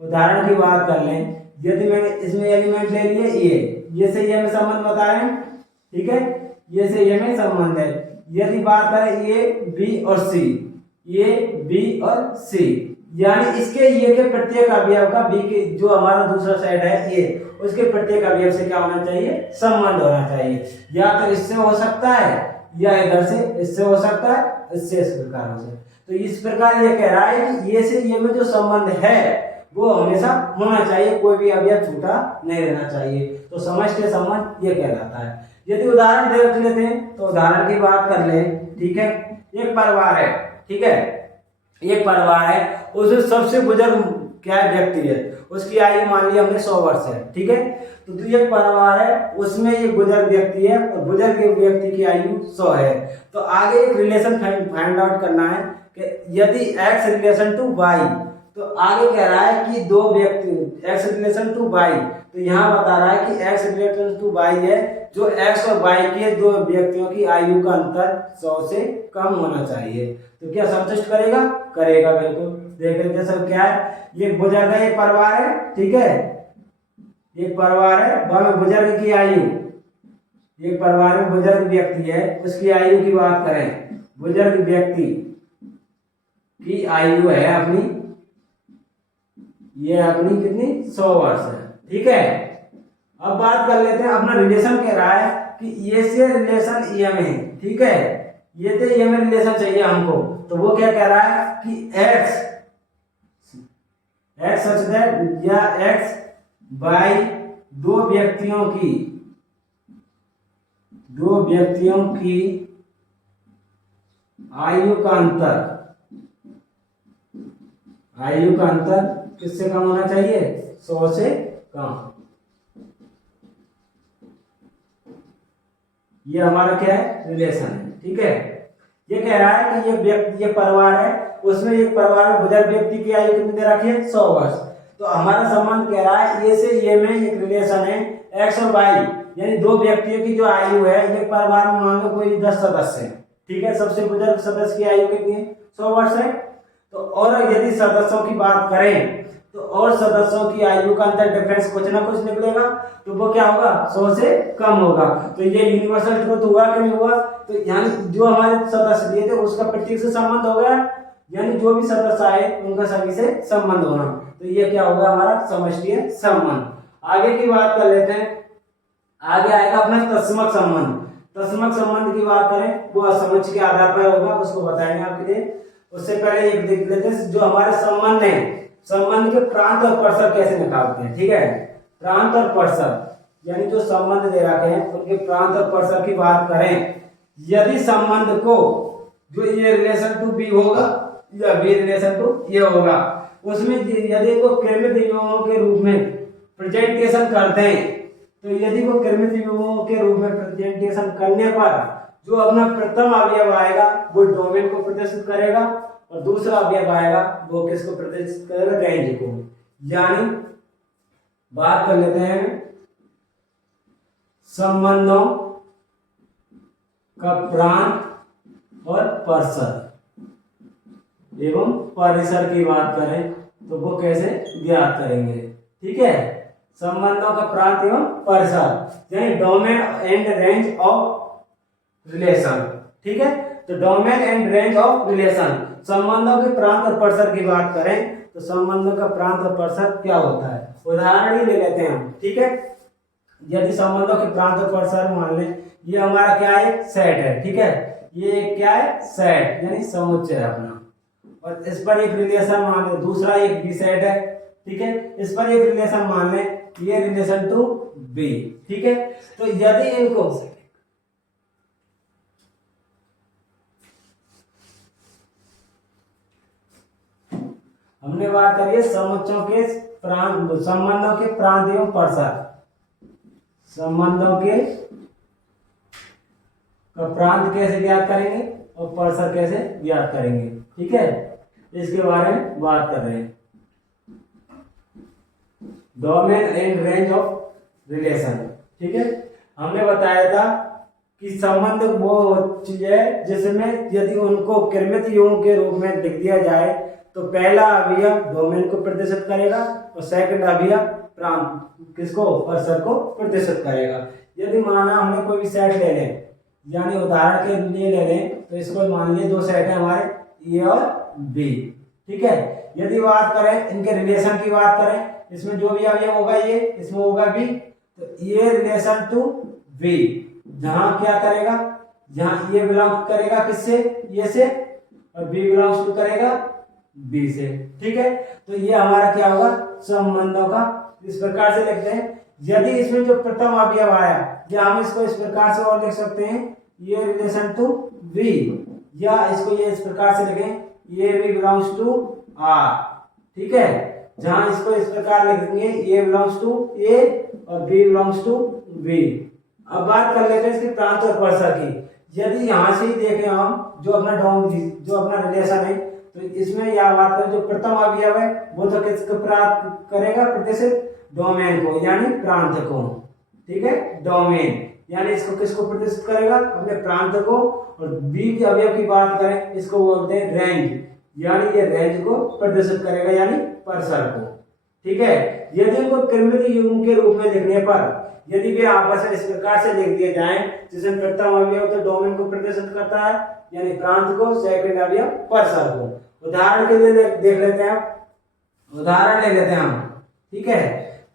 उदाहरण की बात कर लें, यदि मैंने इसमें एलिमेंट ले लिए ये से ये में संबंध बता रहे हैं, ठीक है, ये से ये में संबंध है। यदि बात करें ए बी और सी, ए बी और सी, यानी इसके ये के प्रत्येक अवयव का बी के जो हमारा दूसरा सेट है ए, उसके प्रत्येक अवयव से क्या होना चाहिए, संबंध होना चाहिए। या तो इससे हो सकता है, या इधर से इससे हो सकता है, इससे इस प्रकार हो सकता है। तो इस प्रकार ये कह रहा है कि ये से ये में जो संबंध है वो हमेशा होना चाहिए, कोई भी अवयव छूटा नहीं रहना चाहिए। तो समष्टीय संबंध ये कहलाता है। यदि उदाहरण देख लेते हैं तो उदाहरण की बात कर ले, ठीक है। एक परिवार है, ठीक है, एक परिवार है, उसमें सबसे बुजुर्ग क्या व्यक्ति है, उसकी आयु मान लिया हमने 100 वर्ष है, ठीक है। तो एक परिवार है, उसमें ये बुजुर्ग व्यक्ति है और बुजुर्ग व्यक्ति की आयु 100 है। तो आगे एक रिलेशन फाइंड आउट करना है कि यदि x रिलेशन टू y, तो आगे कह रहा है कि दो व्यक्ति x रिलेशन टू y, तो यहाँ बता रहा है कि x रिलेशन टू y है, जो x और y के दो व्यक्तियों की आयु का अंतर 100 से कम होना चाहिए। तो क्या संतुष्ट करेगा, करेगा बिल्कुल। देख रहे सब क्या है, ये बुजुर्ग है, एक परिवार है, ठीक है, एक परिवार है, वह बुजुर्ग की आयु, एक परिवार में बुजुर्ग व्यक्ति है, उसकी आयु की बात करें, बुजुर्ग व्यक्ति की आयु है अपनी, ये अपनी कितनी 100 वर्ष है, ठीक है। अब बात कर लेते हैं, अपना रिलेशन कह रहा है कि ये से रिलेशन ये में, ठीक है, ये तो ये में रिलेशन चाहिए हमको, तो वो क्या कह रहा है कि x सच दैट या x बाई दो व्यक्तियों की आयु का अंतर किससे कम होना चाहिए, 100 से कम। ये हमारा क्या है, रिलेशन है, ठीक है। ये कह रहा है कि ये परिवार है, उसमें एक परिवार में बुजुर्ग व्यक्ति की आयु कितनी दे रखी है, 100 वर्ष। तो हमारा संबंध कह रहा है ये से ये में एक रिलेशन है x और y, यानी दो व्यक्तियों की जो आयु है, ये परिवार में मान लो कोई 10 सदस्य है, ठीक है, सबसे बुजुर्ग सदस्य की आयु कितनी है, 100 वर्ष है। तो और यदि सदस्यों की बात करें तो और सदस्यों की आयु का अंतर डिफरेंस कुछ ना कुछ निकलेगा, तो वो क्या होगा, 100 से कम होगा। तो ये यूनिवर्सल ट्रूथ हुआ कि नहीं हुआ, तो यानी जो हमारे सदस्य दिए थे उसका प्रत्येक से संबंध हो गया, यानी जो भी सदस्य आए उनका सभी से संबंध होना, तो ये क्या होगा हमारा समष्टीय संबंध। आगे की बात कर लेते हैं, आगे आएगा अपना तत्समक संबंध। तत्समक संबंध की बात करें वो असमच्छ के आधार पर होगा, उसको बताएंगे आपके लिए। उससे पहले एक देख लेते हैं जो हमारे संबंध है, संबंध के प्रांत और परसर कैसे निकालते हैं, ठीक है। प्रांत और परसर यानी जो संबंध दे रखे हैं उनके प्रांत और परसर की बात करें, यदि संबंध को जो ये रिलेशन टू बी होगा या बी रिलेशन टू ये होगा, उसमें यदि वो क्रमित युग्मों के रूप में प्रेजेंटेशन करते हैं, तो यदि वो क्रमित युग्मों के रूप में प्रेजेंटेशन करने पर जो अपना प्रथम अवयव आएगा वो डोमेन को प्रदर्शित करेगा और दूसरा अवयव आएगा वो किसको प्रदर्शित करेगा, रेंज को। यानी बात कर लेते हैं संबंधों का प्रांत और परसर एवं परिसर की बात करें तो वो कैसे ज्ञात करेंगे, ठीक है। संबंधों का प्रांत एवं परिसर यानी domain and range of relation, ठीक है। तो domain and range of relation, संबंधों के प्रांत और परिसर की बात करें तो संबंधों का प्रांत और परिसर क्या होता है, उदाहरण ही ले लेते हैं हम, ठीक है। यदि संबंधों के प्रांत और परिसर मान लें, ये हमारा क्या है, सेट है, ठीक है, ये क्या है, सेट यानी समुच्चय है अपना, और इस पर एक रिलेशन मान लें, दूसरा एक बी सेट है, ठीक है, इस पर एक रिलेशन मान लें, ये रिलेशन टू बी, ठीक है। तो यदि इनको हमने बात करी है समुच्चयों के प्रांत, संबंधों के प्रांत एवं परसर, संबंधों के का प्रांत कैसे ज्ञात करेंगे और परसर कैसे ज्ञात करेंगे, ठीक है, इसके बारे में बात कर रहे हैं। Domain and range of relation, ठीक है। हमने बताया था कि संबंध वो चीज है जिसमें यदि उनको क्रमित युग्मों के रूप में लिख दिया जाए तो पहला अवयव डोमेन को प्रदर्शित करेगा और सेकंड अवयव प्रांत किसको, परसर को प्रदर्शित करेगा। यदि माना हमने कोई भी सेट ले लें, यानी उदाहरण के लिए ले लें तो इसको मान लिए दो सेट है हमारे ए और बी, ठीक है। यदि बात करें इनके रिलेशन की बात करें, इसमें जो भी अवयव होगा ये, इसमें होगा बी, तो ये रिलेशन टू बी, जहां क्या करेगा, जहां ये बिलोंग करेगा किससे, ये से, और बी बिलोंग्स टू करेगा बी से, ठीक है। तो ये हमारा क्या होगा, संबंधों का, इस प्रकार से लिखते हैं। यदि इसमें जो प्रथम अवयव आया, या हम इसको इस प्रकार से और लिख सकते हैं, ये रिलेशन टू बी, या इसको ये इस प्रकार से लिखें, ये बी बिलोंग्स टू आर, ठीक है। जहां इसको इस प्रकार लिख देंगे, ए बिलोंग्स टू ए और बी बिलोंग्स टू बी। अब बात कर लेते हैं इसके प्रांत और परसर की। यदि यहां से ही देखें हम जो अपना जो अपना रिलेशन है, तो इसमें यह बात करें जो प्रथम अवयव है वो तो किसको प्राप्त करेगा, प्रदर्शित डोमेन को यानी प्रांत को, ठीक है, डोमेन यानी इसको किसको प्रदर्शित करेगा, अपने प्रांत को। और बी के अवयव की बात करें, इसको बोलते हैं रेंज, यानी ये रेंज को प्रदर्शित करेगा यानी परसर को, ठीक है। यदि इनको क्रमित युग्म के रूप में लिखने पर यदि वे आपस में इस प्रकार से लिख दिए जाएं, जिसमें प्रथम अवयव तो डोमेन को प्रदर्शित करता है यानी प्रांत को, सेकंड अवयव परसर को। उदाहरण के लिए देख लेते हैं, उदाहरण ले लेते हैं हम, ठीक है।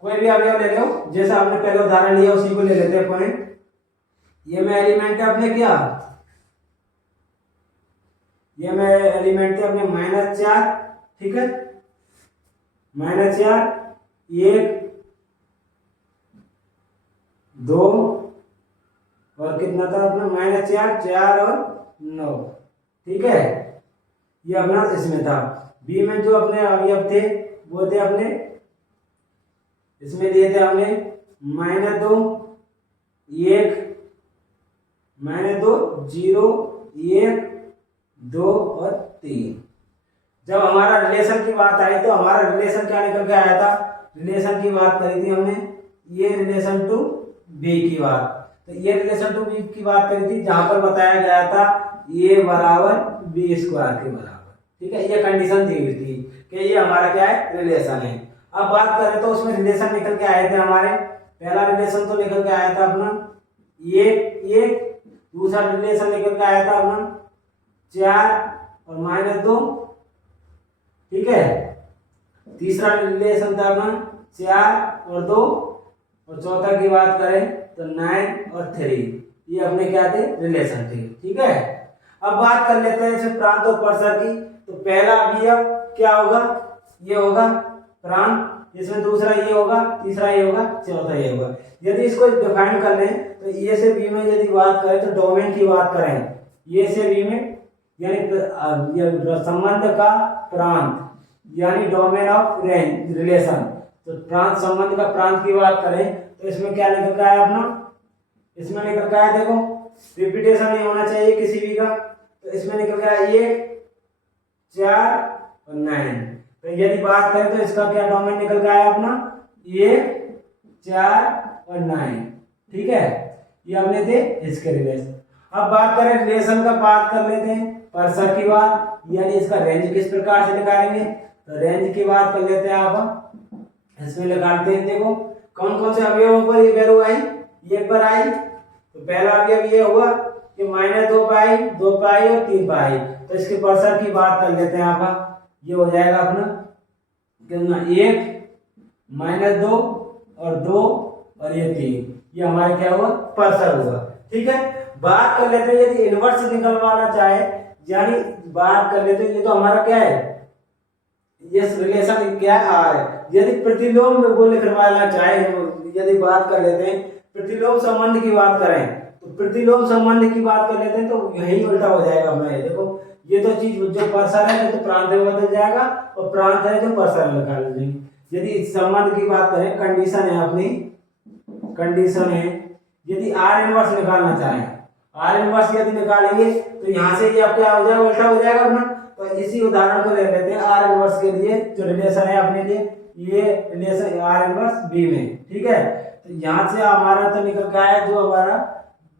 कोई भी अवयव ले लो, जैसा हमने पहले उदाहरण लिया उसी को ले लेते हैं पॉइंट। ये में एलिमेंट है अपने क्या, ये में एलिमेंट है अपने -4, ठीक है, -4, 1, 2 और कितना था अपना -4, 4 और 9, ठीक है। ये अपना इसमें था। बी में जो अपने अवयव थे वो थे अपने, इसमें दिए थे हमने -2, 1, -2, 0, 1, 2 और 3। जब हमारा रिलेशन की बात आई तो हमारा रिलेशन क्या निकल के आया था, रिलेशन की बात करी थी हमने, ये रिलेशन टू बी की बात। तो ये रिलेशन टू बी की बात करी थी जहां पर बताया गया था ए बराबर बी स्क्वायर के बराबर। ठीक है, ये कंडीशन दी हुई थी कि ये हमारा क्या है, रिलेशन है। अब बात करें तो उसमें रिलेशन निकल के आए थे हमारे, पहला रिलेशन तो निकल के आया था अपना एक, दूसरा रिलेशन निकल के आया था अपना 4 और -2। ठीक है, तीसरा रिलेशन था अपना 4 और 2, और चौथा की बात करें तो 9 और 3। ये अपने क्या थे, रिलेशन थे। ठीक है, अब बात कर लेते हैं इसे प्रांत और परसर की। तो पहला अवयव क्या होगा, ये होगा प्रांत, इसमें दूसरा ये होगा, तीसरा ये होगा, चौथा ये होगा। यदि इसको डिफाइन कर लें तो ए से बी में यदि बात करें तो डोमेन की बात करें, ए से बी में यानी संबंध का प्रांत यानी डोमेन ऑफ रेंज रिलेशन। तो प्रांत संबंध का प्रांत की बात करें तो इसमें क्या निकल का है अपना, इसमें निकल का है, देखो रिपीटेशन नहीं होना चाहिए किसी भी का। तो इसमें निकल का है 1, 4 और 9। तो यदि बात करें तो इसका क्या डोमेन निकल का है अपना 1, 4 और 9। ठीक है, ये अपने थे इसके रिलेशन। अब बात करें रिलेशन का, बात कर लेते हैं परसर की बात, यानी इसका रेंज किस प्रकार से निकालेंगे। तो रेंज की बात कर लेते हैं आप, इसमें निकालते हैं। देखो कौन कौन से अवयवों पर ये वैल्यू आई, ये पर आई। तो पहला अवयव ये हुआ कि -2 पाई, 2 पाई और 3 पाई। तो इसके परसर की बात कर लेते हैं आप, ये हो जाएगा अपना कितना 1, -2 और 2 और ये 3। ये हमारे क्या हुआ, परसर हुआ। ठीक है, बात कर लेते हैं यदि इनवर्स निकलवाना चाहे, यानी बात कर लेते हैं, ये तो हमारा क्या है, ये रिलेशन क्या आ है। यदि प्रतिलोम वो लिखवाना चाहे, यदि बात कर लेते हैं प्रतिलोम संबंध की बात करें, तो प्रतिलोम संबंध की बात कर लेते हैं तो यही उल्टा हो जाएगा अपना। ये देखो, ये तो चीज जो परसर है तो प्रांत में बदल जाएगा, और प्रांत है जो परसर में निकाल देंगे। यदि इस संबंध की बात करें, कंडीशन है अपनी, कंडीशन है यदि आर इनवर्स निकालना चाहें, आर इनवर्स यदि निकालेंगे तो यहाँ से ये अब क्या हो जाएगा, उल्टा हो जाएगा अपना। तो इसी उदाहरण को ले लेते हैं आर इनवर्स के लिए, जो रिलेशन है अपने लिए, ये रिलेशन आर इनवर्स बी में। ठीक है, तो यहाँ से हमारा तो निकल गया है जो हमारा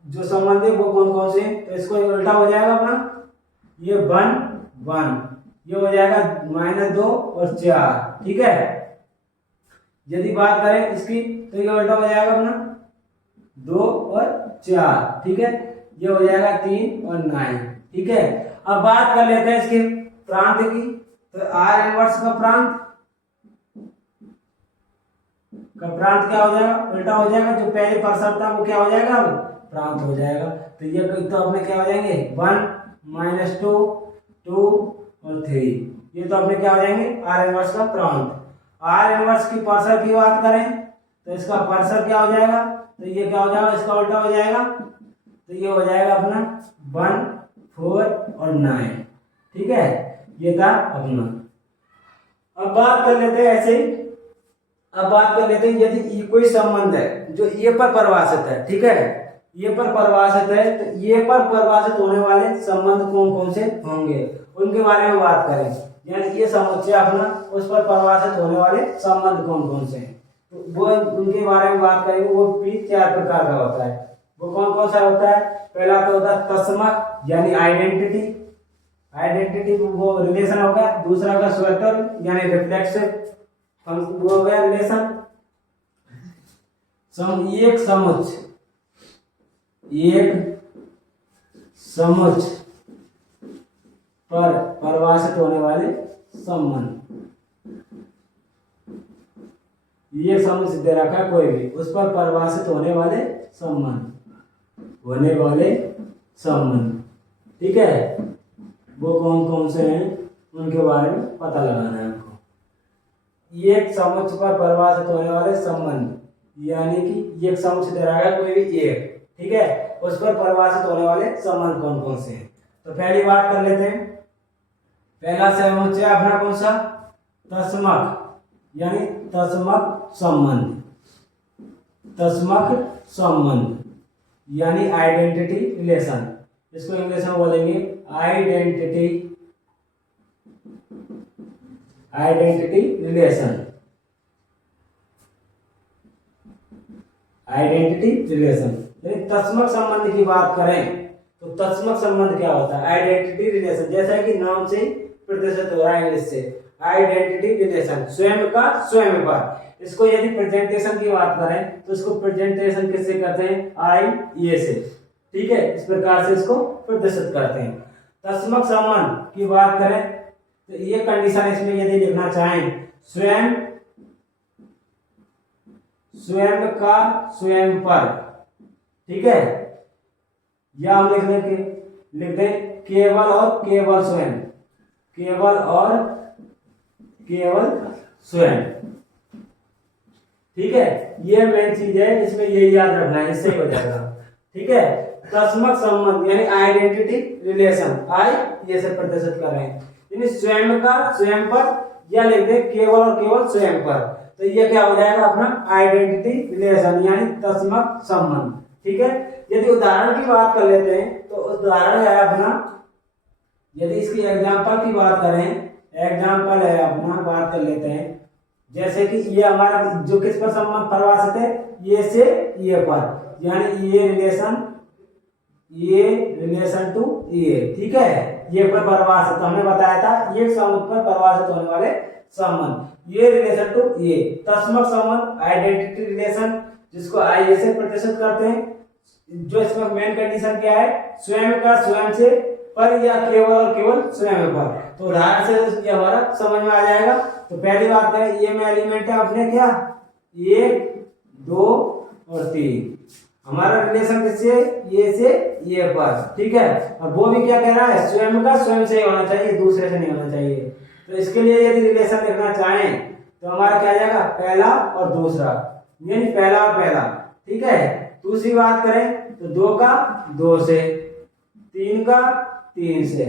जो संबंध है वो कौन कौन से, तो इसको उल्टा हो जाएगा अपना, ये 1, 1, ये हो जाएगा -2 और 4। ठीक है, यदि बात करें इसकी तो ये उल्टा हो जाएगा अपना 2 और 4। ठीक है, ये हो जाएगा 3 और 9। ठीक है, अब बात कर लेते हैं इसके प्रांत की। तो आर इनवर्स का प्रांत क्या हो जाएगा, उल्टा हो जाएगा। जो पहले परसर था वो क्या हो जाएगा, अब प्रांत हो जाएगा। तो ये तो अपने क्या हो जाएंगे 1, -2, 2 और 3। ये तो अपने क्या हो जाएंगे आर इनवर्स का प्रांत। आर इनवर्स की परसर की बात करें तो इसका परसर क्या हो जाएगा, तो ये क्या हो जाएगा, इसका उल्टा हो जाएगा। तो ये हो जाएगा अपना 1, 4 और 9। ठीक है, ये था अपना। अब बात कर लेते हैं ऐसे ही, अब बात कर लेते हैं यदि ये कोई संबंध है जो ये पर परिभाषित है। ठीक है, ये पर परिभाषित है, तो ये पर परिभाषित होने वाले संबंध कौन कौन से होंगे उनके बारे में बात करें। यानी ये समुच्चय अपना उस पर परिभाषित होने वाले संबंध कौन कौन से हैं, तो वो उनके बारे में बात करेंगे। वो भी 4 प्रकार का होता है। वो कौन कौन सा होता है, पहला तो होता है तस्मक यानी आइडेंटिटी, आइडेंटिटी वो रिलेशन होगा। दूसरा होगा स्वतंत्र यानी रिफ्लेक्सिव, वो हो गया रिलेशन। एक समुच्चय पर परिभाषित होने वाले संबंध। ये समुच्चय दे रखा कोई भी, उस पर परिभाषित होने वाले संबंध। ठीक है, वो कौन कौन से हैं उनके बारे में पता लगाना है हमको। एक समुच्चय पर परिभाषित होने वाले संबंध, यानी कि एक समुच्चय दे रहा है कोई भी एक, ठीक है, उस पर परिभाषित होने वाले संबंध कौन कौन से हैं। तो पहली बात कर लेते हैं, पहला समुच्चय अपना कौन सा, तस्मक यानी तस्मक संबंध यानी आइडेंटिटी रिलेशन। इसको इंग्लिश में बोलेंगे आइडेंटिटी रिलेशन। Identity relation. यदि तत्समक संबंध की बात करें तो तत्समक संबंध क्या होता है? आइडेंटिटी रिलेशन, जैसा कि नाम से प्रदर्शित हो रहा है इंग्लिश से, आइडेंटिटी रिलेशन, स्वयं का स्वयं पर। इसको यदि प्रेजेंटेशन की बात करें तो इसको प्रेजेंटेशन किससे करते हैं? आई ये से, ठीक है, इस प्रकार से इसको प्रदर्शित करते हैं। तत्समक संबंध की बात करें तो ये कंडीशन इसमें यदि लिखना चाहें, स्वयं स्वयं का स्वयं पर, ठीक है, या हम लिख दें केवल और केवल स्वयं, केवल और केवल स्वयं, ठीक है। ये मेन चीज है, इसमें ये याद रखना है, इससे हो जाएगा, ठीक है। तत्समक संबंध यानी आइडेंटिटी रिलेशन, आई ये से प्रदर्शित कर रहे हैं, यानी स्वयं का स्वयं पर, या लिख दे केवल और केवल स्वयं पर, तो ये क्या हो जाएगा अपना? आइडेंटिटी रिलेशन यानी तत्समक संबंध, ठीक है। यदि उदाहरण की बात कर लेते हैं तो उदाहरण है अपना, यदि इसकी एग्जाम्पल की बात करें, एग्जाम्पल है अपना, बात कर लेते हैं, जैसे कि ये हमारा जो किस पर संबंध परिभाषित है? ये से ये पर, यानी ये रिलेशन टू ये, ठीक है, ये पर परिभाषित, हमने बताया था ये संबंध पर परिभाषित होने वाले संबंध, ये रिलेशन टू ये। तत्समक संबंध आइडेंटिटी रिलेशन, जिसको आई से प्रदर्शित करते हैं, जो इसमें मेन कंडीशन क्या है? स्वयं का स्वयं से पर या केवल और केवल स्वयं पर। तो उदाहरण से ये हमारा समझ में आ जाएगा। तो पहली बात है, ये में एलिमेंट है अपने क्या? 1 2 और 3, हमारा रिलेशन किससे? ये से ये पर, ठीक है। और वो भी क्या कह रहा है? स्वयं का स्वयं से ही होना चाहिए, दूसरे से नहीं होना चाहिए। तो इसके लिए यदि रिलेशन लिखना चाहें तो हमारा क्या जाएगा? पहला और दूसरा, यानी पहला और पहला, ठीक है। दूसरी बात करें तो 2 का 2 से, 3 का 3 से,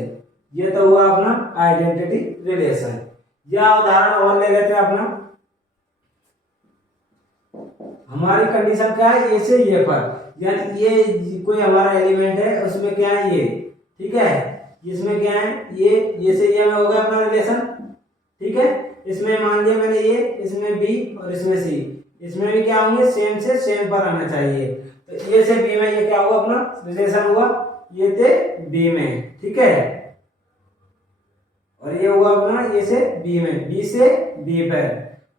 ये तो हुआ अपना आइडेंटिटी रिलेशन। या उदाहरण और ले लेते हैं अपना, हमारी कंडीशन क्या है? ए से ये पर, यानी ये कोई हमारा एलिमेंट है, उसमें क्या है? ये, ठीक है, इसमें क्या है? ये से ये में हो गया अपना रिलेशन, ठीक है। इसमें मान लिया मैंने ये, इसमें बी और इसमें सी, इसमें भी क्या होंगे? सेम से सेम पर आना चाहिए। तो ए से बी में ये क्या हुआ? अपना रिलेशन हुआ ये से बी में, ठीक है। और ये हुआ अपना ए से बी में, बी से बी पर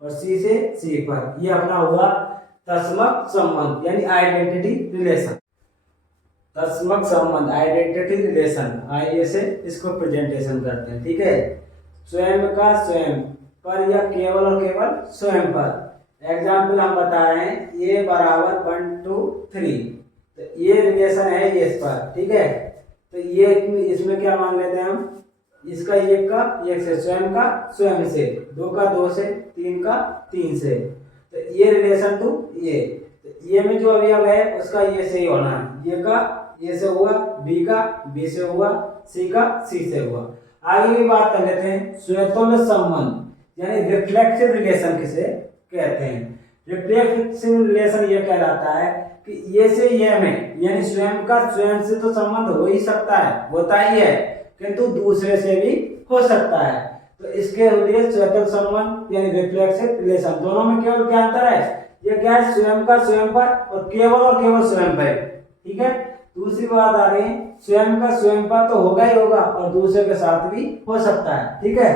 और सी से सी पर, ये अपना हुआ तत्समक संबंध यानी आइडेंटिटी रिलेशन। तत्समक संबंध आइडेंटिटी रिलेशन, आई से इसको प्रेजेंटेशन करते हैं, ठीक है। स्वयं का स्वयं पर या केवल और केवल स्वयं पर। एग्जाम्पल हम बता रहे हैं, ये बराबर 1 2 3, तो ये रिलेशन है ये इस पर, ठीक है। तो ये इसमें क्या मान लेते हैं हम? इसका एक का एक से, स्वयं का स्वयं से, 2 का 2 से, 3 का 3 से, तो ये रिलेशन टू ये। तो ये में जो अवयव है उसका ये से ही होना है, ये का ये से हुआ, बी का बी से हुआ, सी का सी से हुआ। आगे भी बात कर लेते हैं, स्वतुल्य संबंध यानी रिफ्लेक्सिव रिलेशन किसे कहते हैं? रिफ्लेक्सिव रिलेशन ये कहलाता है कि ये से ये में, यानी स्वयं का स्वयं से तो संबंध हो ही सकता है, होता ही है, किंतु दूसरे से भी हो सकता है। तो इसके लिए स्वतंत्र संबंध यानी रिफ्लेक्सिव रिलेशन, दोनों में केवल क्या अंतर है? ये क्या है? स्वयं का स्वयं पर और केवल स्वयं पर, ठीक है। दूसरी बात आ रही है, स्वयं का स्वयं पर तो होगा ही होगा और दूसरे के साथ भी हो सकता है, ठीक है,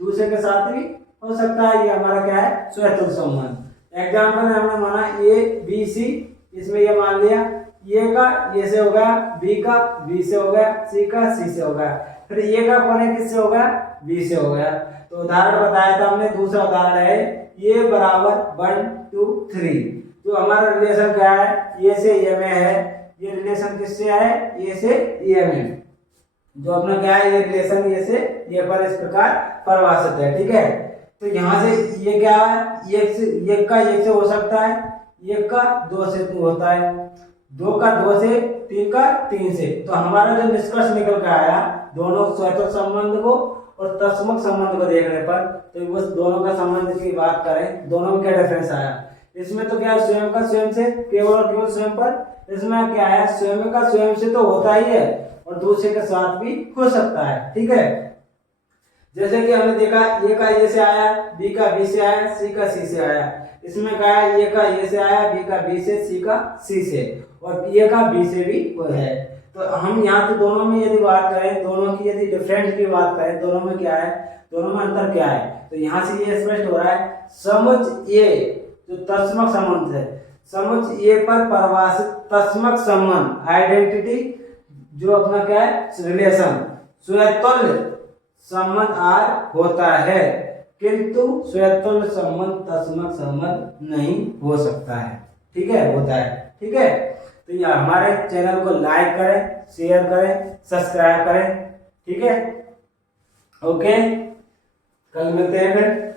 दूसरे के साथ भी हो सकता है। ये हमारा क्या है? स्वतंत्र संबंध। एग्जाम्पल में हमने माना ए बी सी, इसमें ये मान लिया ये का ये से हो गया, बी का बी से हो गया, सी का सी से हो गया, फिर ये का कोने किससे हो गया? बी से हो गया। तो उदाहरण बताया था हमने, दूसरा उदाहरण है ये बराबर 1 2 3, तो हमारा रिलेशन क्या है? ये से ये में है, ये रिलेशन किससे है? ये से ये में, जो अपना क्या है? ये रिलेशन ये से ये पर इस प्रकार परिभाषित है, ठीक है। तो यहाँ से ये क्या है? एक का एक से हो सकता है, एक का 2 से होता है, 2 का 2 से, 3 का 3 से। तो हमारा जो निष्कर्ष निकल कर आया दोनों स्वतंत्र संबंध को और तत्समक संबंध को देखने पर, तो बस दोनों का संबंध की बात करें, दोनों में क्या डिफरेंस आया? इसमें तो क्या है? स्वयं का स्वयं से, केवल और केवल स्वयं पर। इसमें क्या है? स्वयं का स्वयं से तो होता ही है और दूसरे के साथ भी हो सकता है, ठीक है। जैसे कि हमने देखा, ए का ए से आया, बी का बी से आया, सी का सी से आया। इसमें क्या है, ए का ए से आया, बी का बी से, सी का सी से, और ए का बी से भी वो है। तो हम यहाँ पे दोनों में यदि बात करें, दोनों की यदि डिफरेंस की बात करें, दोनों में क्या है, दोनों में अंतर क्या है, तो यहाँ से ये स्पष्ट हो रहा है, समुच्चय ए जो तत्समक संबंध है, समुच्चय ए पर परिभाषित तत्समक संबंध आइडेंटिटी जो अपना क्या है रिलेशन स्वतुल्य संबंध आर होता है, किंतु स्वतुल्य संबंध तत्समक संबंध नहीं हो सकता है। ठीक है, होता है। ठीक है, तो ये हमारे चैनल को लाइक करें, शेयर करें, सब्सक्राइब करें। ठीक है, ओके, कल मिलते हैं फिर।